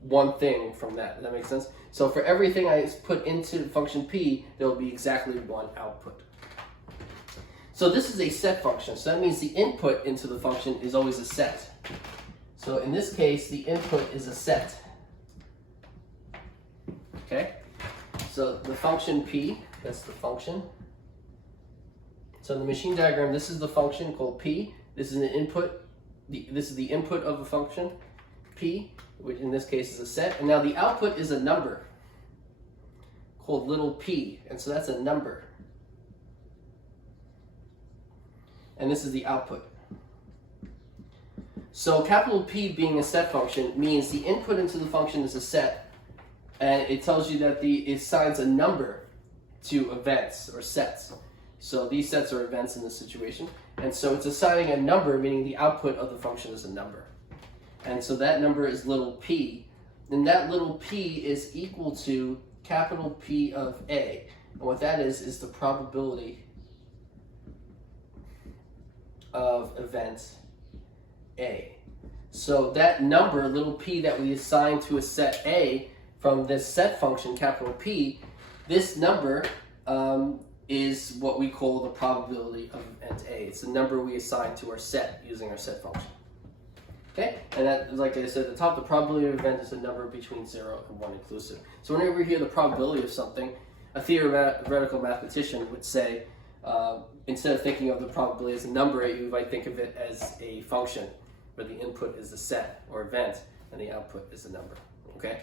one thing from that. Does that make sense? So for everything I put into function P, there will be exactly one output. So this is a set function. So that means the input into the function is always a set. So in this case, the input is a set. Okay? So the function p, that's the function. So in the machine diagram, this is the function called p. This is an input. This is the input of a function, p, which in this case is a set. And now the output is a number called little p. And so that's a number. And this is the output. So capital P being a set function means the input into the function is a set, and it tells you that it assigns a number to events or sets. So these sets are events in this situation. And so it's assigning a number, meaning the output of the function is a number. And so that number is little p. And that little p is equal to capital P of A. And what that is the probability of event A. So that number, little p, that we assign to a set A from this set function, capital P, this number is what we call the probability of event A. It's the number we assign to our set using our set function. Okay? And that, like I said at the top, the probability of event is a number between 0 and 1 inclusive. So whenever you hear the probability of something, a theoretical mathematician would say, instead of thinking of the probability as a number, you might think of it as a function, where the input is the set or event, and the output is the number. Okay?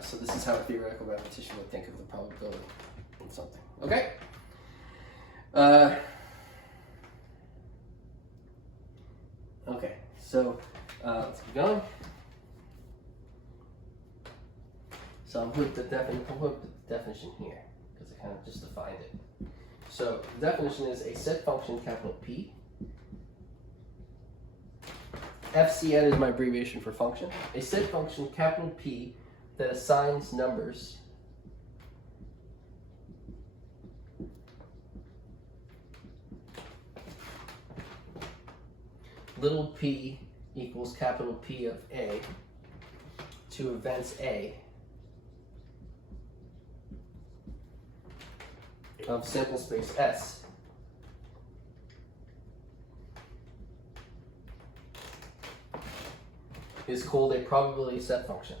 So this is how a theoretical mathematician would think of the probability in something. Okay? Okay, so let's keep going. So I'll put the definition here, because I kind of just defined it. So the definition is a set function, capital P. FCN is my abbreviation for function. A set function, capital P, that assigns numbers little p equals capital P of A to events A of sample space S is called a probability set function.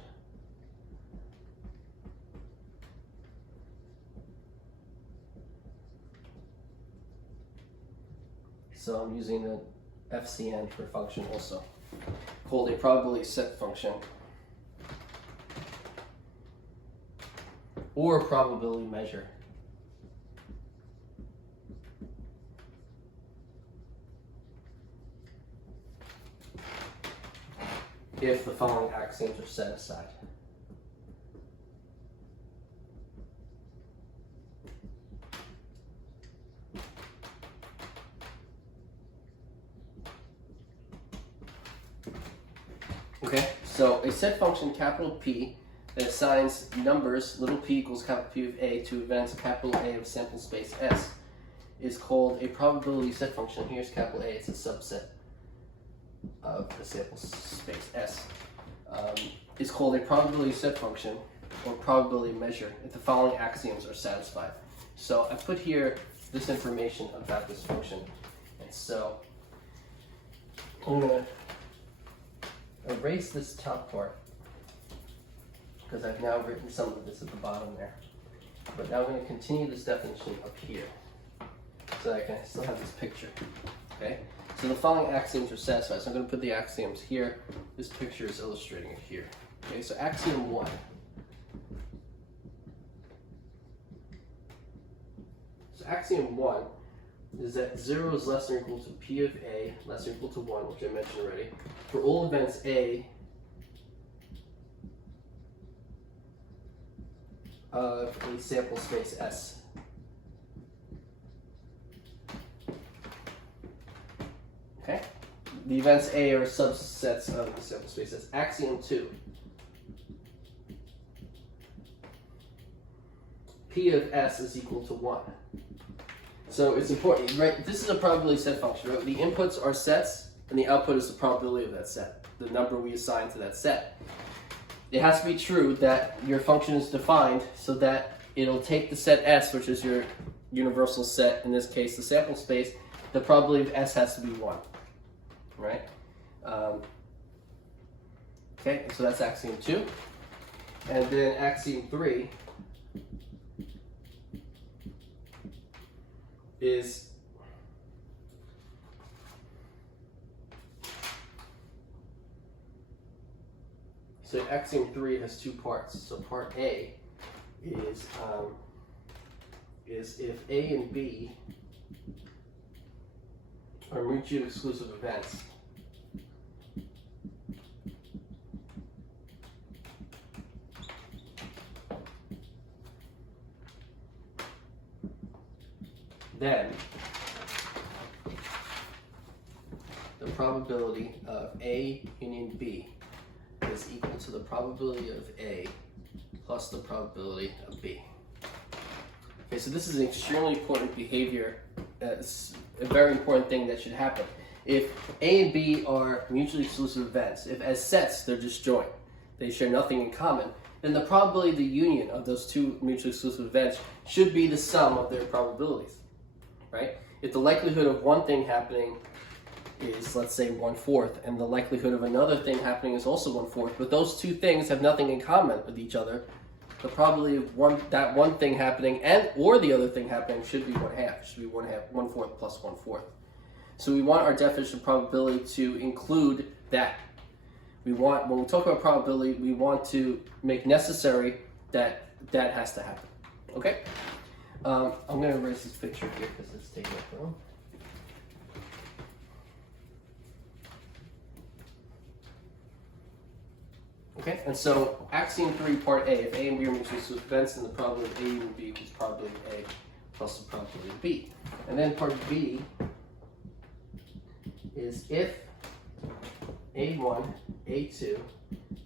So I'm using the FCN for function also, called a probability set function or probability measure. If the following axioms are set aside. Okay, so a set function, capital P, that assigns numbers, little p equals capital P of A, to events capital A of sample space S, is called a probability set function. Here's capital A, it's a subset of the sample space S. Is called a probability set function or probability measure if the following axioms are satisfied. So I put here this information about this function. And so I'm going to erase this top part because I've now written some of this at the bottom there. But now I'm going to continue this definition up here so that I can still have this picture. Okay? So the following axioms are satisfied. So I'm going to put the axioms here. This picture is illustrating it here. Okay, so axiom 1. So axiom 1 is that 0 is less than or equal to P of A, less than or equal to 1, which I mentioned already, for all events A of a sample space S. Okay? The events A are subsets of the sample space S. Axiom 2. P of S is equal to 1. So it's important, right? This is a probability set function, right? The inputs are sets, and the output is the probability of that set, the number we assign to that set. It has to be true that your function is defined so that it'll take the set S, which is your universal set, in this case the sample space, the probability of S has to be 1, right? Okay, so that's axiom 2. And then axiom 3 is so axiom 3 has two parts. So part A is if A and B are mutually exclusive events, then the probability of A union B is equal to the probability of A plus the probability of B. Okay, so this is an extremely important behavior. It's a very important thing that should happen. If A and B are mutually exclusive events, if as sets they're disjoint, they share nothing in common, then the probability of the union of those two mutually exclusive events should be the sum of their probabilities, right? If the likelihood of one thing happening is, let's say, 1/4, and the likelihood of another thing happening is also 1/4, but those two things have nothing in common with each other, the probability of that one thing happening and or the other thing happening should be 1/2. Should be 1/4 plus 1/4. So we want our definition of probability to include that. We want, when we talk about probability, we want to make necessary that that has to happen. Okay? I'm going to erase this picture here because it's taking up room. Okay, and so axiom 3, part A, if A and B are mutually exclusive events, then the probability of A and B equals probability of A plus the probability of B. And then part B is if A1, A2,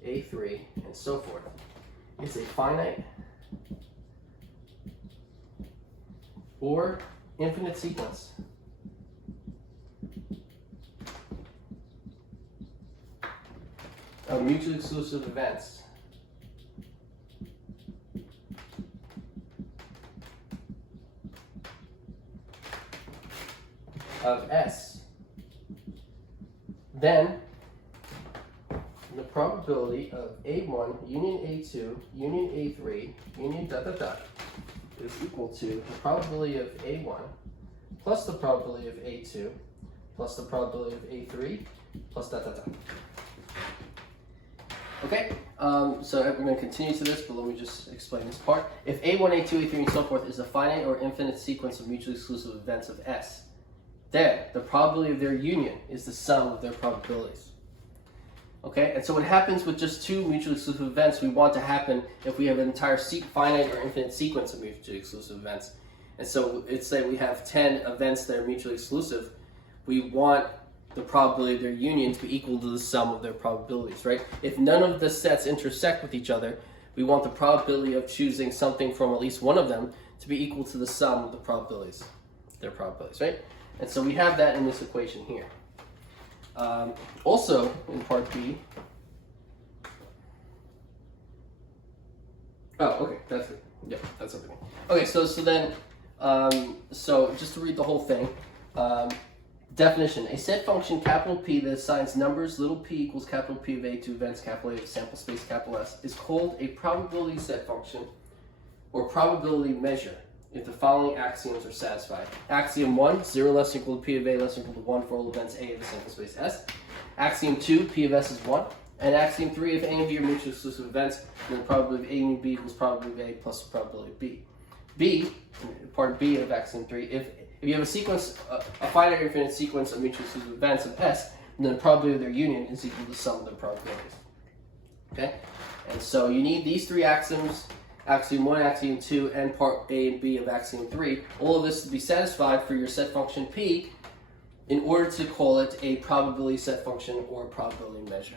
A3, and so forth is a finite or infinite sequence of mutually exclusive events of S, then the probability of A1 union A2 union A3 union ... is equal to the probability of A1 plus the probability of A2 plus the probability of A3 plus ... Okay, so we're going to continue to this, but let me just explain this part. If A1, A2, A3, and so forth is a finite or infinite sequence of mutually exclusive events of S, then the probability of their union is the sum of their probabilities. Okay, and so what happens with just two mutually exclusive events we want to happen if we have an entire finite or infinite sequence of mutually exclusive events. And so let's say we have 10 events that are mutually exclusive. We want the probability of their union to be equal to the sum of their probabilities, right? If none of the sets intersect with each other, we want the probability of choosing something from at least one of them to be equal to the sum of the probabilities, their probabilities, right? And so we have that in this equation here. Also, in part B, oh, okay, that's it. Yeah, that's everything. Okay, so then, so just to read the whole thing, definition: a set function capital P that assigns numbers little p equals capital P of A to events capital A of sample space capital S is called a probability set function or probability measure if the following axioms are satisfied. Axiom 1, 0 less than equal to P of A less than equal to 1 for all events A of the sample space S. Axiom 2, P of S is 1. And axiom 3, if A and B are mutually exclusive events, then the probability of A and B equals probability of A plus the probability of B. B, part B of axiom 3, if you have a sequence, a finite or infinite sequence of mutually exclusive events of S, then the probability of their union is equal to the sum of their probabilities. Okay? And so you need these three axioms, axiom 1, axiom 2, and part A and B of axiom 3, all of this to be satisfied for your set function P in order to call it a probability set function or probability measure.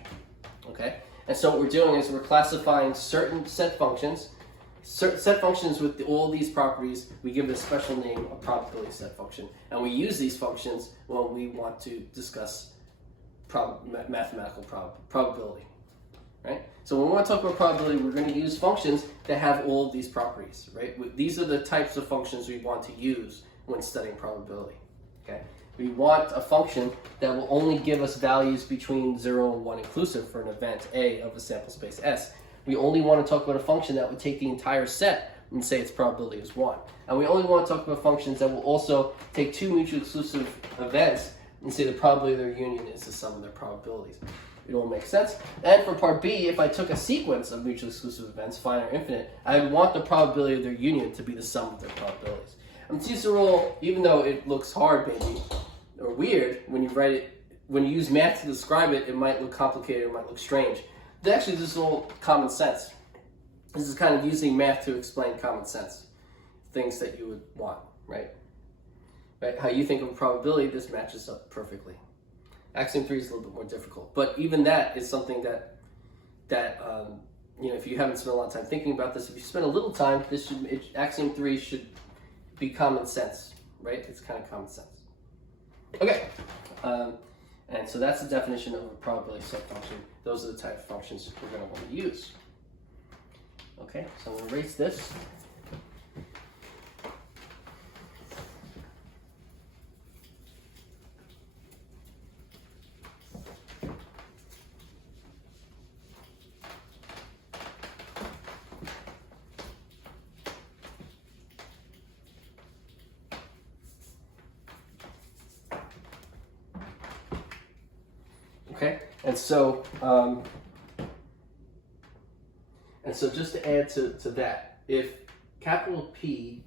Okay? And so what we're doing is we're classifying certain set functions with all these properties. We give it a special name, a probability set function. And we use these functions when we want to discuss mathematical probability. Right? So when we want to talk about probability, we're going to use functions that have all of these properties. Right? These are the types of functions we want to use when studying probability. Okay? We want a function that will only give us values between 0 and 1 inclusive for an event A of a sample space S. we only want to talk about a function that would take the entire set and say its probability is 1. And we only want to talk about functions that will also take two mutually exclusive events and say the probability of their union is the sum of their probabilities. It all makes sense. And for part B, if I took a sequence of mutually exclusive events, finite or infinite, I would want the probability of their union to be the sum of their probabilities. And this rule, even though it looks hard maybe, or weird, when you write it, when you use math to describe it, it might look complicated, it might look strange. But actually, this is all common sense. This is kind of using math to explain common sense, things that you would want, right? Right? How you think of a probability, this matches up perfectly. Axiom 3 is a little bit more difficult, but even that is something that if you haven't spent a lot of time thinking about this, if you spend a little time, Axiom 3 should be common sense, right? It's kind of common sense. Okay, and so that's the definition of a probability set function. Those are the type of functions we're going to want to use. Okay, so I'm going to erase this. Okay, and so just to add to that, if capital P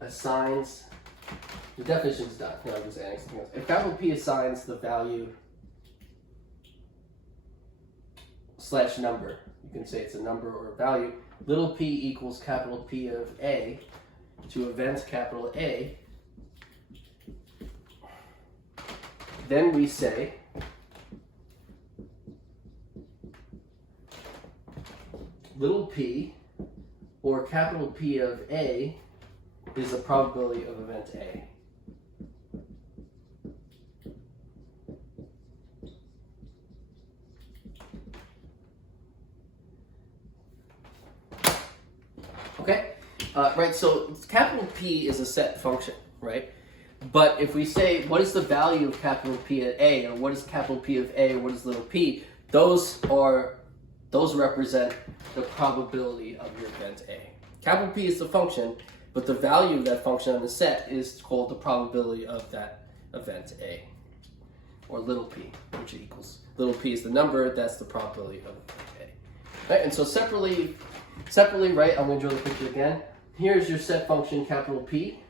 assigns, the definition is done. No, I'm just adding something else. If capital P assigns the value / number, you can say it's a number or a value, little p equals capital P of A to event capital A, then we say little p, or capital P of A, is the probability of event A. Okay? Right, so capital P is a set function, right? But if we say, what is the value of capital P at A, or what is capital P of A, or what is little p, those represent the probability of your event A. Capital P is the function, but the value of that function on the set is called the probability of that event A, or little p, which equals, little p is the number, that's the probability of event A. Right, and so separately, right, I'm going to draw the picture again. Here's your set function, capital P.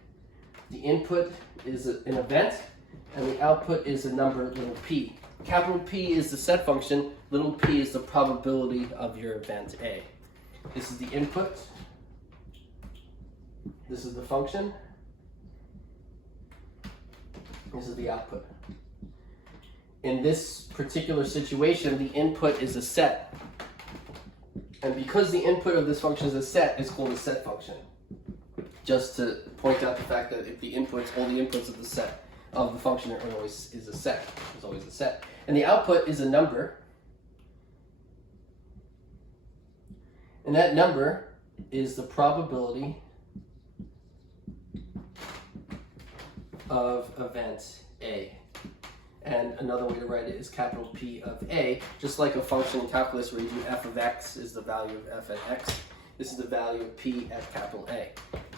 The input is an event, and the output is a number, little p. Capital P is the set function, little p is the probability of your event A. This is the input. This is the function. This is the output. In this particular situation, the input is a set. And because the input of this function is a set, it's called a set function. Just to point out the fact that if the inputs, all the inputs of the set of the function are always is a set. It's always a set. And the output is a number. And that number is the probability of event A. And another way to write it is capital P of A, just like a function in calculus where you do f of x is the value of f at x. This is the value of P at capital A.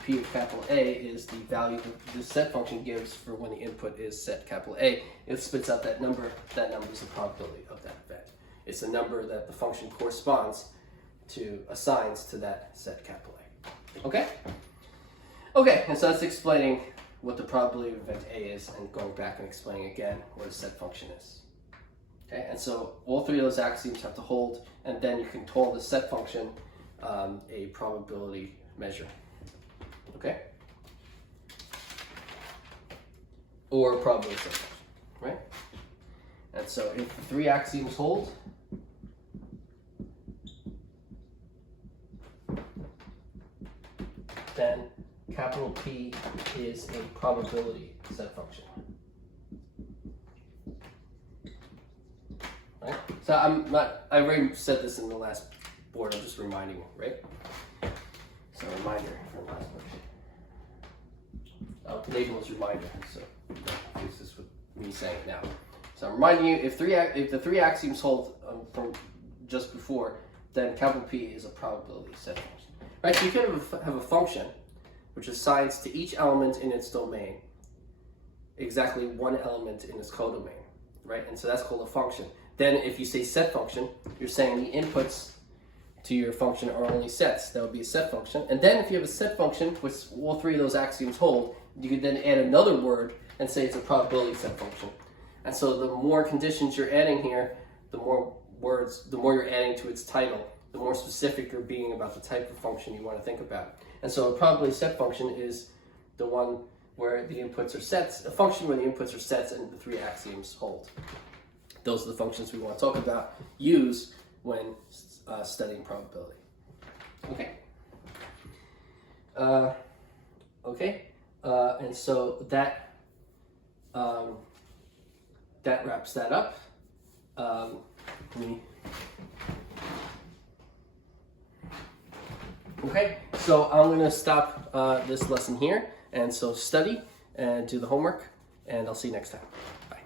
P of capital A is the value that the set function gives for when the input is set capital A. It spits out that number. That number is the probability of that event. It's a number that the function corresponds to, assigns to that set capital A. Okay? Okay, and so that's explaining what the probability of event A is and going back and explaining again what a set function is. Okay, and so all three of those axioms have to hold, and then you can call the set function a probability measure. Okay? Or a probability set function, right? And so if the three axioms hold, then capital P is a probability set function. Right? So I already said this in the last board, I'm just reminding you, right? So a reminder from last board. Nagel's reminder, so don't use this with me saying it now. So I'm reminding you, if the three axioms hold from just before, then capital P is a probability set function. Right? So you could have a function which assigns to each element in its domain exactly one element in its codomain, right? And so that's called a function. Then if you say set function, you're saying the inputs to your function are only sets. That would be a set function. And then if you have a set function, which all three of those axioms hold, you could then add another word and say it's a probability set function. And so the more conditions you're adding here, the more words, the more you're adding to its title, the more specific you're being about the type of function you want to think about. And so a probability set function is the one where the inputs are sets, a function where the inputs are sets and the three axioms hold. Those are the functions we want to talk about, use when studying probability. Okay. And so that that wraps that up. Okay, so I'm going to stop this lesson here, and so study and do the homework, and I'll see you next time. Bye.